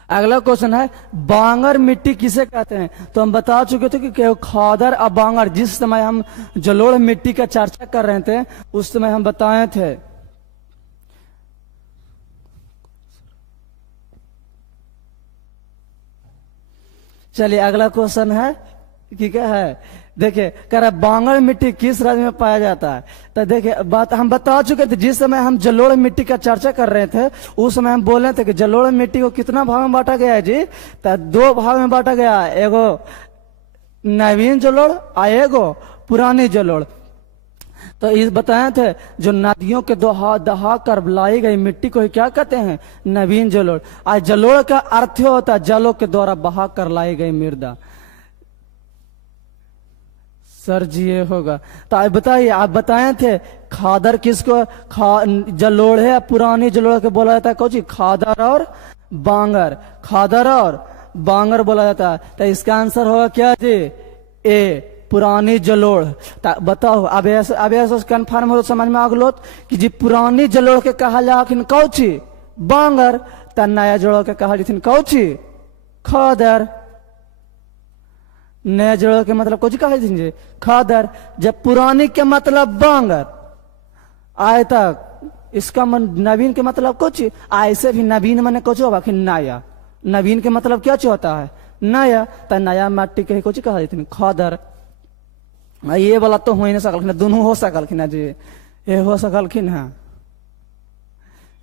अगला क्वेश्चन है, बांगर मिट्टी किसे कहते हैं? तो हम बता चुके थे कि खादर और बांगर, जिस समय हम जलोढ़ मिट्टी का चर्चा कर रहे थे उस समय हम बताए थे। चलिए अगला क्वेश्चन है कि क्या है, देखिए कह रहा बांगर मिट्टी किस राज्य में पाया जाता है। तो देखिए बात हम बता चुके थे, जिस समय हम जलोढ़ मिट्टी का चर्चा कर रहे थे उस समय हम बोले थे कि जलोढ़ मिट्टी को कितना भाग में बांटा गया है जी, तो 2 भाग में बांटा गया है, एगो नवीन जलोढ़ और एगो पुरानी जलोढ़। तो इस बताए थे, जो नदियों के दहा कर लाई गई मिट्टी को ही क्या कहते हैं, नवीन जलोढ़। आज जलोढ़ का अर्थ होता है जलों के द्वारा बहा कर लाई गई मृदा। सर जी ये होगा। तो आप बताइए, आप बताए थे खादर किसको, जलोढ़ है, पुरानी जलोढ़ के बोला जाता है कौन सी, खादर और बांगर। खादर और बांगर बोला जाता है। तो इसका आंसर होगा क्या जी, ए पुरानी जलोढ़। बताओ अब ऐसा कन्फर्म हो समझ में आ गलो कि जी पुरानी जलोढ़ के कहा जाखिन कौची, बांगर। त नया जलोढ़ के कहा जाथिन कौची, खादर। नया जलोढ़ के मतलब कुछ कहा जी, खादर। जब पुरानी के मतलब बांगर आए तक, इसका नवीन के मतलब कुछ, ऐसे भी नवीन मैंने कुछ होगा कि नया। नवीन के मतलब क्या होता है, नया। तो नया मट्टी के कुछ कहा जाती खादर। ये वाला तो हो ही नहीं सकलखिन, दोनों हो सकलखिन जी, ये हो सकलखिन है।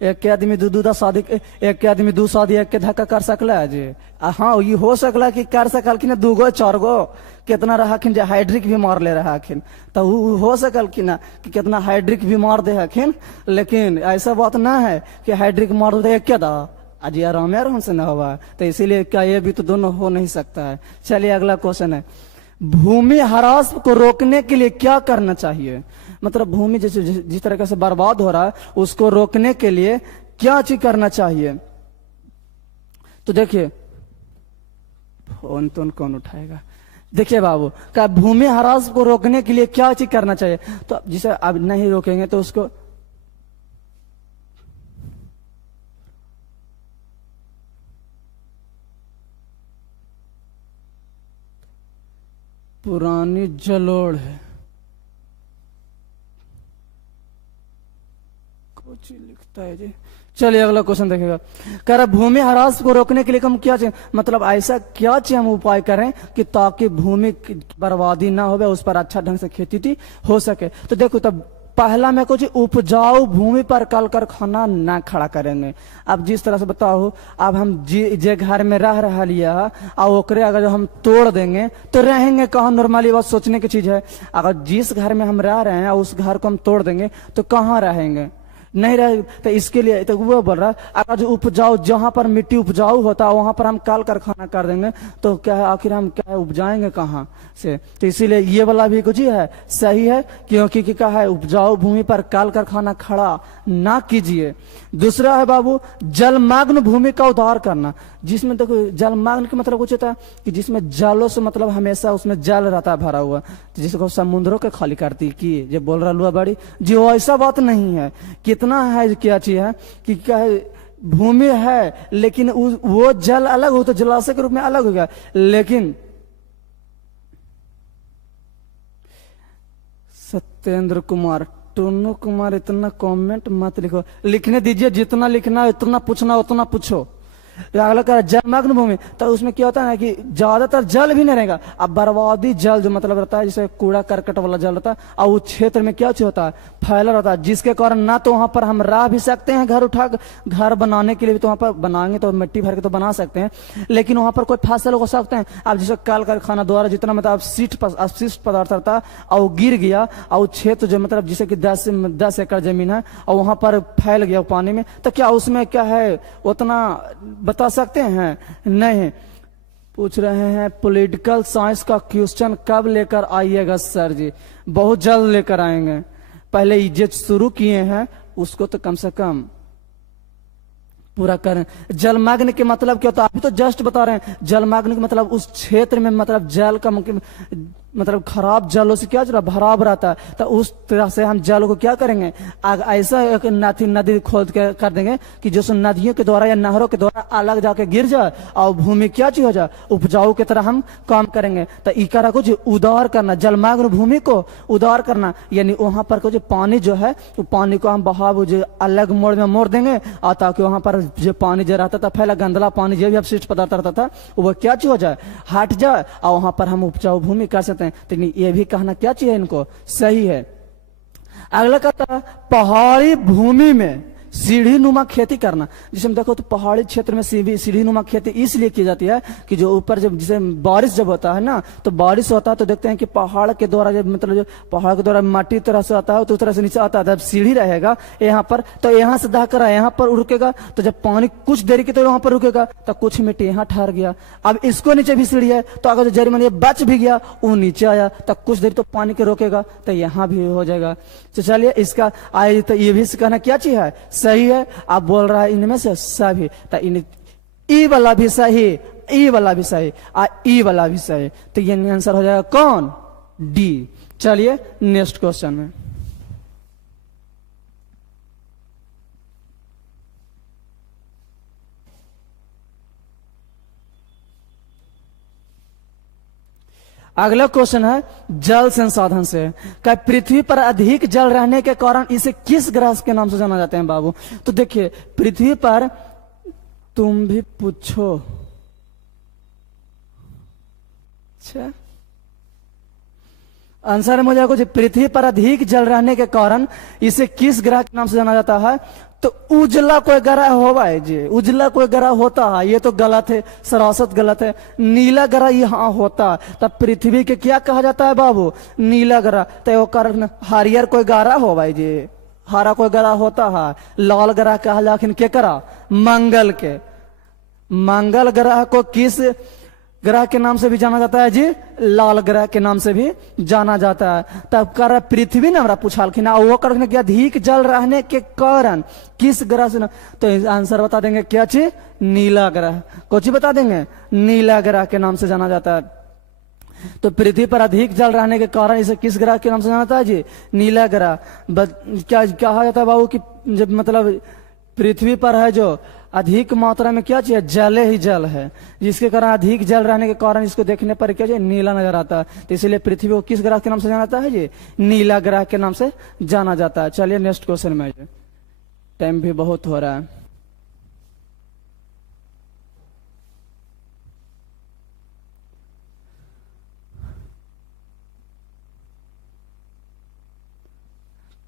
एक के आदमी दू दूधा शादी, एक के आदमी दू शादी एक के धक्का कर सकला है जी। हाँ ये हो सकला कि कर सकल कि ना दूगो चार गो कितना रहाखिन जे हाइड्रिक भी मार ले रहाखिन, तो हो सकल कि ना कि कितना हाइड्रिक भी मार दे हखिन। लेकिन ऐसा बात ना है कि हाइड्रिक मार दे एक के दा आज आराम से ना हुआ, तो इसीलिए क्या ये भी तो दोनों हो नहीं सकता है। चलिए अगला क्वेश्चन है, भूमि ह्रास को रोकने के लिए क्या करना चाहिए? मतलब भूमि जैसे जिस तरह से बर्बाद हो रहा है उसको रोकने के लिए क्या चीज करना चाहिए? तो देखिए फोन तो कौन उठाएगा। देखिए बाबू, क्या भूमि ह्रास को रोकने के लिए क्या चीज करना चाहिए? तो जिसे अब नहीं रोकेंगे तो उसको पुरानी जलोढ़ है, कुछ लिखता है जी। चलिए अगला क्वेश्चन देखेगा, कह रहा भूमि ह्रास को रोकने के लिए हम क्या चाहिए, मतलब ऐसा क्या चाहिए हम उपाय करें कि ताकि भूमि की बर्बादी ना हो, उस पर अच्छा ढंग से खेती हो सके। तो देखो तब पहला में कुछ उपजाऊ भूमि पर कल कारखाना ना खड़ा करेंगे। अब जिस तरह से बताओ, अब हम जे घर में रह रहा लिया और ओकरे अगर हम तोड़ देंगे तो रहेंगे कहाँ? नॉर्मली बात सोचने की चीज है। अगर जिस घर में हम रह रहे हैं उस घर को हम तोड़ देंगे तो कहाँ रहेंगे? नहीं रहे। तो इसके लिए तो वो बोल रहा है अगर जो उपजाऊ, जहां पर मिट्टी उपजाऊ होता है वहां पर हम कल कारखाना कर देंगे तो क्या है, आखिर हम क्या है उपजाएंगे कहाँ से? तो इसीलिए ये वाला भी कुछ ही है, सही है, क्योंकि क्या है उपजाऊ भूमि पर कल कारखाना खड़ा ना कीजिए। दूसरा है बाबू जलमग्न भूमि का उद्धार करना, जिसमें देखो जलमग्न का मतलब कुछ होता है कि जिसमें जलों से मतलब हमेशा उसमें जल रहता है भरा हुआ, तो जिसको समुद्रों के खाली करती की जो बोल रहा लुआ बड़ी जी, वो ऐसा बात नहीं है। कितना है क्या चीज है कि क्या है, भूमि है लेकिन वो जल अलग हो तो जलाशय के रूप में अलग हो गया। लेकिन सत्येंद्र कुमार, टोनू कुमार, इतना कमेंट मत लिखो, लिखने दीजिए, जितना लिखना है उतना पूछना उतना पूछो। अगला कह जलमग्न भूमि, तो उसमें क्या होता है ना कि ज्यादातर जल भी नहीं रहेगा। अब बर्बादी जल जो मतलब रहता है जैसे कूड़ा करकट वाला जल रहता है, और उस क्षेत्र में क्या होता है फैला रहता है, जिसके कारण ना तो वहां पर हम रह भी सकते हैं, घर उठा घर बनाने के लिए भी तो वहां पर बनाएंगे तो मिट्टी भर के तो बना सकते हैं, लेकिन वहां पर कोई फसल हो सकते हैं। अब जैसे कल कारखाना द्वारा जितना मतलब अपशिष्ट पदार्थ रहता है और गिर गया और क्षेत्र जो मतलब जैसे कि 10 एकड़ जमीन है और वहां पर फैल गया पानी में, तो क्या उसमें क्या है उतना बता सकते हैं? नहीं। पूछ रहे हैं पॉलिटिकल साइंस का क्वेश्चन कब लेकर आइएगा सर जी? बहुत जल्द लेकर आएंगे, पहले इज्जत शुरू किए हैं उसको तो कम से कम पूरा करें। जलमग्न के मतलब क्या होता है? अभी तो जस्ट बता रहे हैं, जलमग्न के मतलब उस क्षेत्र में मतलब जल का मतलब खराब जलों से क्या भराव रहता है, तो उस तरह से हम जल को क्या करेंगे, ऐसा एक नदी खोद के कर देंगे कि जो नदियों के द्वारा या नहरों के द्वारा अलग जाके गिर जाए और भूमि क्या चीज हो जाए, उपजाऊ की तरह हम काम करेंगे। तो इकारा कुछ उदार करना, जलमग्न भूमि को उदार करना, यानी वहां पर कुछ पानी जो है वो पानी को हम बहाव जो अलग मोड़ में मोड़ देंगे, और ताकि वहां पर जो पानी जो रहता था पहला गंदला पानी जो भी अपशिष्ट पदार्थ रहता था वो क्या चीज हो जाए, हट जाए, और वहां पर हम उपजाऊ भूमि कर सकते हैं। तो ये भी कहना क्या चाहिए इनको, सही है। अगला कहता है पहाड़ी भूमि में सीढ़ी नुमा खेती करना। जिसमें देखो तो पहाड़ी क्षेत्र में सीढ़ी नुमा खेती इसलिए की जाती है कि जो ऊपर जब जैसे बारिश जब होता है ना, तो बारिश होता है तो देखते हैं कि पहाड़ के द्वारा जब मतलब जो पहाड़ के द्वारा माटी तरह से आता है तो उस तरह से नीचे आता है, जब सीढ़ी रहेगा यहाँ पर तो यहाँ से दह कर यहाँ पर रुकेगा, तो जब पानी कुछ देर की तो वहां पर रुकेगा, तो कुछ मिट्टी यहाँ ठहर गया। अब इसको नीचे भी सीढ़ी है, तो अगर जरी मन बच भी गया वो नीचे आया तो कुछ देर तो पानी के रोकेगा, तो यहाँ भी हो जाएगा। तो चलिए इसका आए तो ये भी कहना क्या चीज है, सही है। आप बोल रहा है इनमें से सभी, तो इन ई वाला भी सही, ई वाला भी सही, ई वाला भी सही, तो ये आंसर हो जाएगा कौन, डी। चलिए नेक्स्ट क्वेश्चन में, अगला क्वेश्चन है जल संसाधन से, क्या पृथ्वी पर अधिक जल रहने के कारण इसे किस ग्रह के नाम से जाना जाते हैं बाबू? तो देखिए पृथ्वी पर, तुम भी पूछो, अच्छा आंसर है मुझे कुछ, पृथ्वी पर अधिक जल रहने के कारण इसे किस ग्रह के नाम से जाना जाता है? तो उजला कोई ग्रह होगा है जी, उजला कोई ग्रह होता है, ये तो गलत है, सरासत गलत है। नीला ग्रह यहाँ होता है, तब पृथ्वी के क्या कहा जाता है बाबू? नीला ग्रह। तो वो कारण हरियर कोई ग्रह हो भाई जी, हरा कोई ग्रह होता है। लाल ग्रह कहा जाखिन के करा? मंगल के। मंगल ग्रह को किस ग्रह के नाम से भी जाना जाता है जी? लाल ग्रह के नाम से भी जाना जाता है। तब कर पृथ्वी ने हमरा पूछालखिन, वो कर कि अधिक जल रहने के कारण किस ग्रह से तो आंसर बता देंगे क्या चीज? नीला ग्रह। कुछ बता देंगे, नीला ग्रह के नाम से जाना जाता है। तो पृथ्वी पर अधिक जल रहने के कारण इसे किस ग्रह के नाम से जाना जाता है जी? नीला ग्रह। क्या कहा जाता है बाबू कि जब मतलब पृथ्वी पर है जो अधिक मात्रा में क्या चाहिए? जल ही जल है, जिसके कारण अधिक जल रहने के कारण इसको देखने पर क्या चाहिए? नीला नजर आता है। तो इसलिए पृथ्वी को किस ग्रह के नाम से जाना जाता है जी? नीला ग्रह के नाम से जाना जाता है। चलिए नेक्स्ट क्वेश्चन में, टाइम भी बहुत हो रहा है।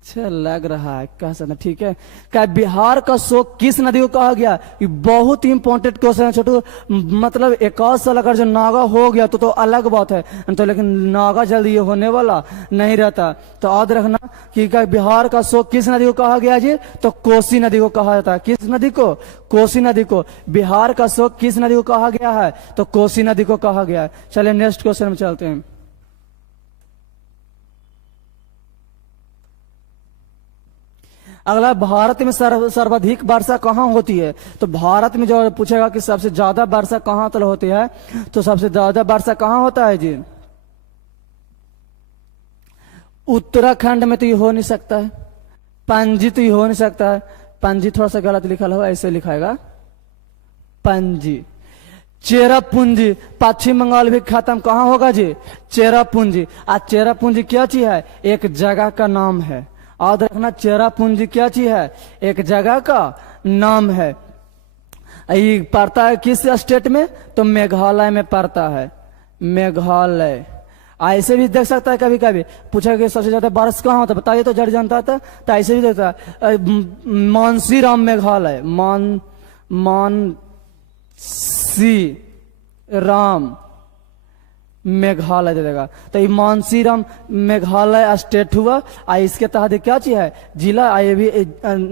अच्छा लग रहा है, कह सकते ठीक है। क्या बिहार का शोक किस नदी को कहा गया? ये बहुत ही इंपॉर्टेंट क्वेश्चन है छोटू। मतलब एक साल अगर जो नागा हो गया तो अलग बात है, तो लेकिन नागा जल्दी ये होने वाला नहीं रहता। तो याद रखना कि क्या बिहार का शोक किस नदी को कहा गया जी? तो कोसी नदी को कहा जाता है। किस नदी को? कोसी नदी को। बिहार का शोक किस नदी को कहा गया है? तो कोसी नदी को कहा गया है। चलिए नेक्स्ट क्वेश्चन में चलते हैं। अगला, भारत में सर्वाधिक वर्षा कहाँ होती है? तो भारत में जो पूछेगा कि सबसे ज्यादा वर्षा कहाँ तक होती है, तो सबसे ज्यादा वर्षा कहाँ होता है जी? उत्तराखंड में तो ये हो नहीं सकता है। पणजी तो ये हो नहीं सकता है। पणजी थोड़ा सा गलत लिखा हो, ऐसे लिखाएगा पणजी। चेरापूंजी, पश्चिम बंगाल भी खत्म कहाँ होगा जी? चेरापूंजी। आज चेरापूंजी क्या चीज है? एक जगह का नाम है। याद रखना, चेरापूंजी क्या चीज है? एक जगह का नाम है। ये पड़ता है किस स्टेट में? तो मेघालय में पड़ता है, मेघालय। ऐसे भी देख सकता है, कभी कभी पूछा कि सबसे ज्यादा बारिश कहाँ होता है बताइए तो जड़ जानता था, तो ऐसे भी देखता है मानसीराम मेघालय, मानसी राम मेघालय दे देगा। तो ये मानसीराम मेघालय स्टेट हुआ। इसके तहत क्या चीज है? जिला। ये भी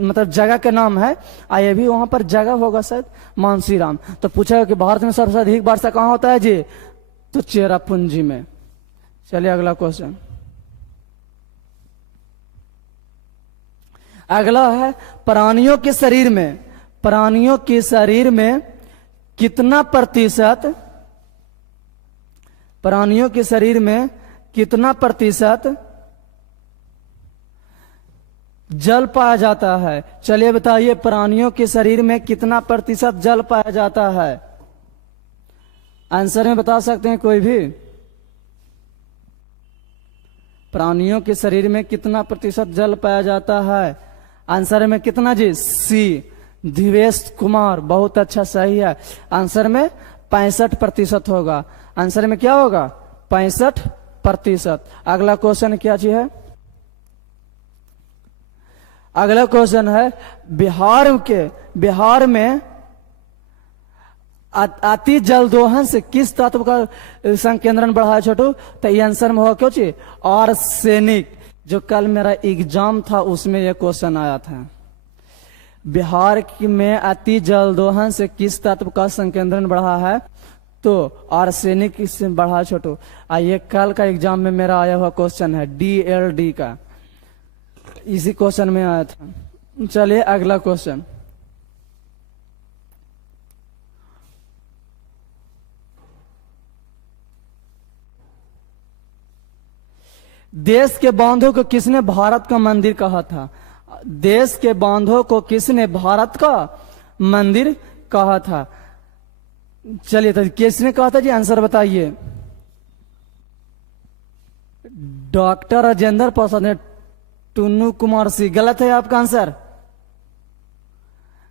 मतलब जगह के नाम है। ये भी वहां पर जगह होगा शायद, मानसीराम। तो पूछा कि भारत में सबसे अधिक वर्षा कहाँ होता है जी? तो चेरापूंजी में। चलिए अगला क्वेश्चन। अगला है, प्राणियों के शरीर में, प्राणियों के शरीर में कितना प्रतिशत, प्राणियों के शरीर में कितना प्रतिशत जल पाया जाता है? चलिए बताइए, प्राणियों के शरीर में कितना प्रतिशत जल पाया जाता है? आंसर में बता सकते हैं कोई भी? प्राणियों के शरीर में कितना प्रतिशत जल पाया जाता है? आंसर में कितना जी? सी, दिवेश कुमार, बहुत अच्छा, सही है। आंसर में 65% होगा। आंसर में क्या होगा? 65%। अगला क्वेश्चन क्या चीज है? अगला क्वेश्चन है, बिहार में अति जल दोहन से किस तत्व का संकेंद्रण बढ़ा है छोटू? तो ये आंसर में होगा क्यों चीज? आर्सेनिक। जो कल मेरा एग्जाम था उसमें यह क्वेश्चन आया था। बिहार में अति जल दोहन से किस तत्व का संकेंद्रण बढ़ा है? तो आर्सेनिक इससे बढ़ा छोटू। ये कल का एग्जाम में मेरा आया हुआ क्वेश्चन है, DLD का, इसी क्वेश्चन में आया था। चलिए अगला क्वेश्चन। देश के बांधों को किसने भारत का मंदिर कहा था? देश के बांधों को किसने भारत का मंदिर कहा था? चलिए तो किसने कहा था जी? आंसर बताइए। डॉक्टर राजेंद्र प्रसाद ने, टुन्नू कुमार सिंह। गलत है आपका आंसर।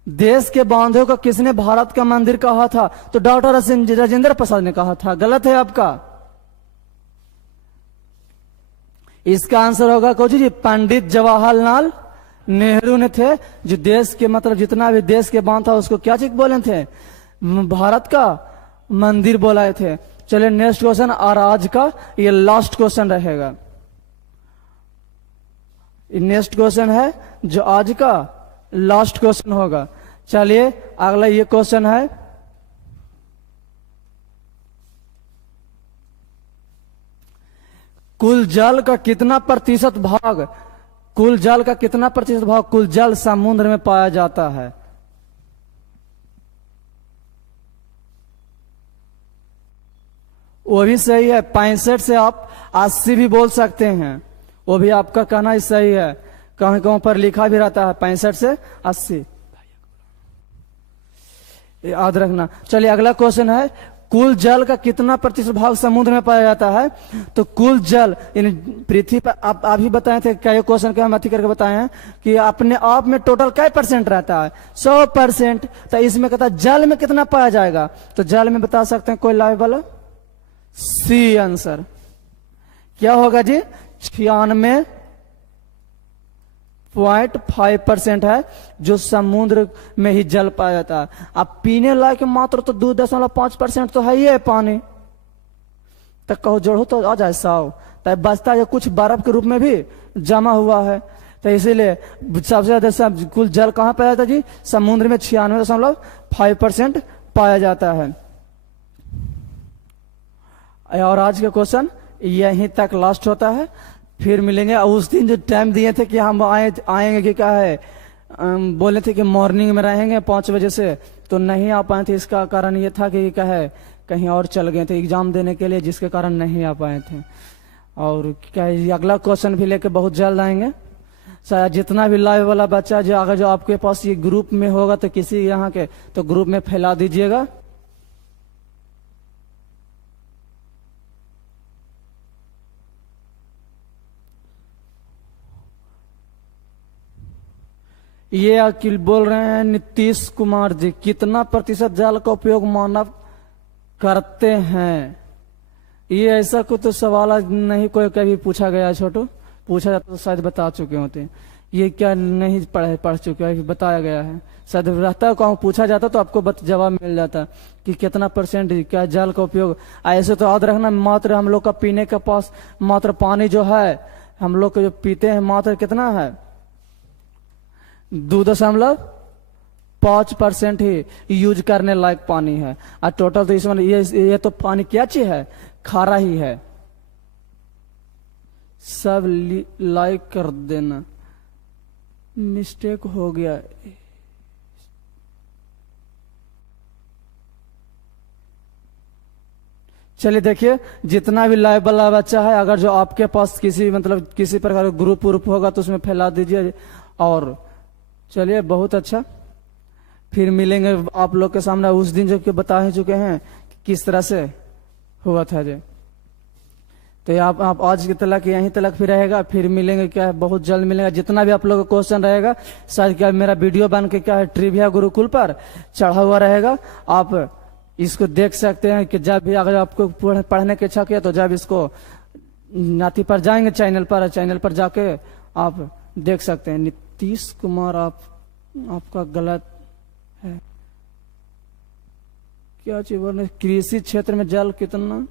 देश के बांधों को किसने भारत का मंदिर कहा था? तो डॉक्टर राजेंद्र प्रसाद ने कहा था। गलत है आपका। इसका आंसर होगा कोची जी? पंडित जवाहरलाल नेहरू ने थे, जो देश के मतलब जितना भी देश के बांध था उसको क्या चीज बोले थे, भारत का मंदिर बोलाए थे। चलिए नेक्स्ट क्वेश्चन, और आज का ये लास्ट क्वेश्चन रहेगा। नेक्स्ट क्वेश्चन है जो आज का लास्ट क्वेश्चन होगा। चलिए अगला ये क्वेश्चन है, कुल जल का कितना प्रतिशत भाग, कुल जल का कितना प्रतिशत भाग कुल जल समुद्र में पाया जाता है? वो भी सही है, 65 से आप 80 भी बोल सकते हैं, वो भी आपका कहना ही सही है। कहीं कहीं पर लिखा भी रहता है 65 से 80, याद रखना। चलिए अगला क्वेश्चन है, कुल जल का कितना प्रतिशत भाग समुद्र में पाया जाता है? तो कुल जल इन पृथ्वी पर आप अभी बताए थे, क्या क्वेश्चन क्या हम अति करके बताए हैं कि अपने आप में टोटल क्या परसेंट रहता है? 100%। तो इसमें कहता है जल में कितना पाया जाएगा, तो जल में बता सकते हैं कोई लाइव वाला? सी आंसर क्या होगा जी? 96.5% है जो समुद्र में ही जल पाया जाता है। अब पीने लायक मात्र तो 2.5% तो है ही है पानी, तक कहो जोड़ो तो आ जाए 100, तब बचता है कुछ बर्फ के रूप में भी जमा हुआ है। तो इसीलिए सबसे ज्यादा कुल जल कहाँ पाया जाता है जी? समुद्र में 96.5% पाया जाता है। और आज का क्वेश्चन यहीं तक लास्ट होता है, फिर मिलेंगे। उस दिन जो टाइम दिए थे कि हम आएंगे कि क्या है, बोले थे कि मॉर्निंग में रहेंगे 5 बजे से, तो नहीं आ पाए थे। इसका कारण ये था कि क्या है कहीं और चल गए थे एग्जाम देने के लिए, जिसके कारण नहीं आ पाए थे। और क्या है, अगला क्वेश्चन भी लेके बहुत जल्द आएंगे। शायद जितना भी लाइव वाला बच्चा जो अगर जो आपके पास ये ग्रुप में होगा तो किसी यहाँ के तो ग्रुप में फैला दीजिएगा। ये अकिल बोल रहे हैं, नीतीश कुमार जी कितना प्रतिशत जल का उपयोग मानव करते हैं? ये ऐसा कुछ तो सवाल नहीं कोई कभी पूछा गया है, छोटू पूछा जाता तो शायद बता चुके होते। ये क्या नहीं पढ़ चुके हैं, बताया गया है शायद रहता है, कहूँ पूछा जाता तो आपको जवाब मिल जाता कि कितना परसेंट क्या जल का उपयोग। ऐसे तो याद रखना, मात्र हम लोग का पीने के पास मात्र पानी जो है हम लोग को जो पीते हैं मात्र कितना है? 2.5% ही यूज करने लायक पानी है। और टोटल तो इसमें ये तो पानी क्या चीज है? खारा ही है। सब लाइक कर देना, मिस्टेक हो गया। चलिए देखिए, जितना भी लाइव वाला बच्चा है, अगर जो आपके पास किसी मतलब किसी प्रकार का ग्रुप व्रुप होगा तो उसमें फैला दीजिए। और चलिए बहुत अच्छा, फिर मिलेंगे आप लोग के सामने उस दिन जो कि बता ही चुके हैं कि किस तरह से हुआ था जी। तो आप आज के तलक यहीं तलक फिर रहेगा, फिर मिलेंगे क्या है बहुत जल्द मिलेगा। जितना भी आप लोगों का क्वेश्चन रहेगा शायद क्या मेरा वीडियो बन के क्या है ट्रिविया गुरुकुल पर चढ़ा हुआ रहेगा, आप इसको देख सकते हैं। कि जब भी अगर आपको पढ़ने की इच्छा किया तो जब इसको नाती पर जाएंगे चैनल पर जाके आप देख सकते हैं। नीतीश कुमार आपका गलत है। क्या चीज बोल, कृषि क्षेत्र में जल कितना?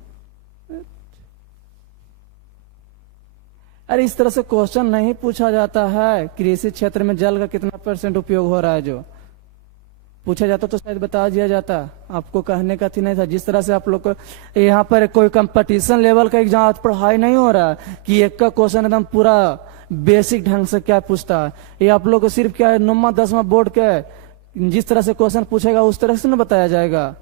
अरे इस तरह से क्वेश्चन नहीं पूछा जाता है। कृषि क्षेत्र में जल का कितना % उपयोग हो रहा है जो पूछा जाता तो शायद बता दिया जाता। आपको कहने का थी नहीं था। जिस तरह से आप लोग को यहाँ पर कोई कंपटीशन लेवल का एग्जाम पढ़ाई नहीं हो रहा कि एक का क्वेश्चन एकदम पूरा बेसिक ढंग से क्या पूछता है। ये आप लोग को सिर्फ क्या है 9वां 10वां बोर्ड के जिस तरह से क्वेश्चन पूछेगा उस तरह से ना बताया जाएगा।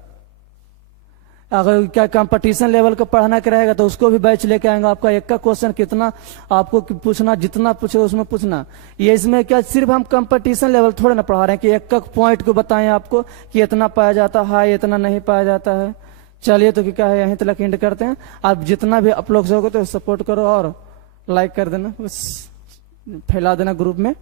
अगर क्या कंपटीशन लेवल का पढ़ना का रहेगा तो उसको भी बैच लेके आएंगे। आपका एक का क्वेश्चन कितना आपको पूछना, जितना पूछे उसमें पूछना। ये इसमें क्या सिर्फ हम कंपटीशन लेवल थोड़े ना पढ़ा रहे हैं कि एक का पॉइंट को बताएं आपको कि इतना पाया जाता है इतना नहीं पाया जाता है। चलिए तो क्या है यहीं तक एंड करते हैं। आप जितना भी आप लोग हो तो सपोर्ट करो और लाइक कर देना, बस फैला देना ग्रुप में।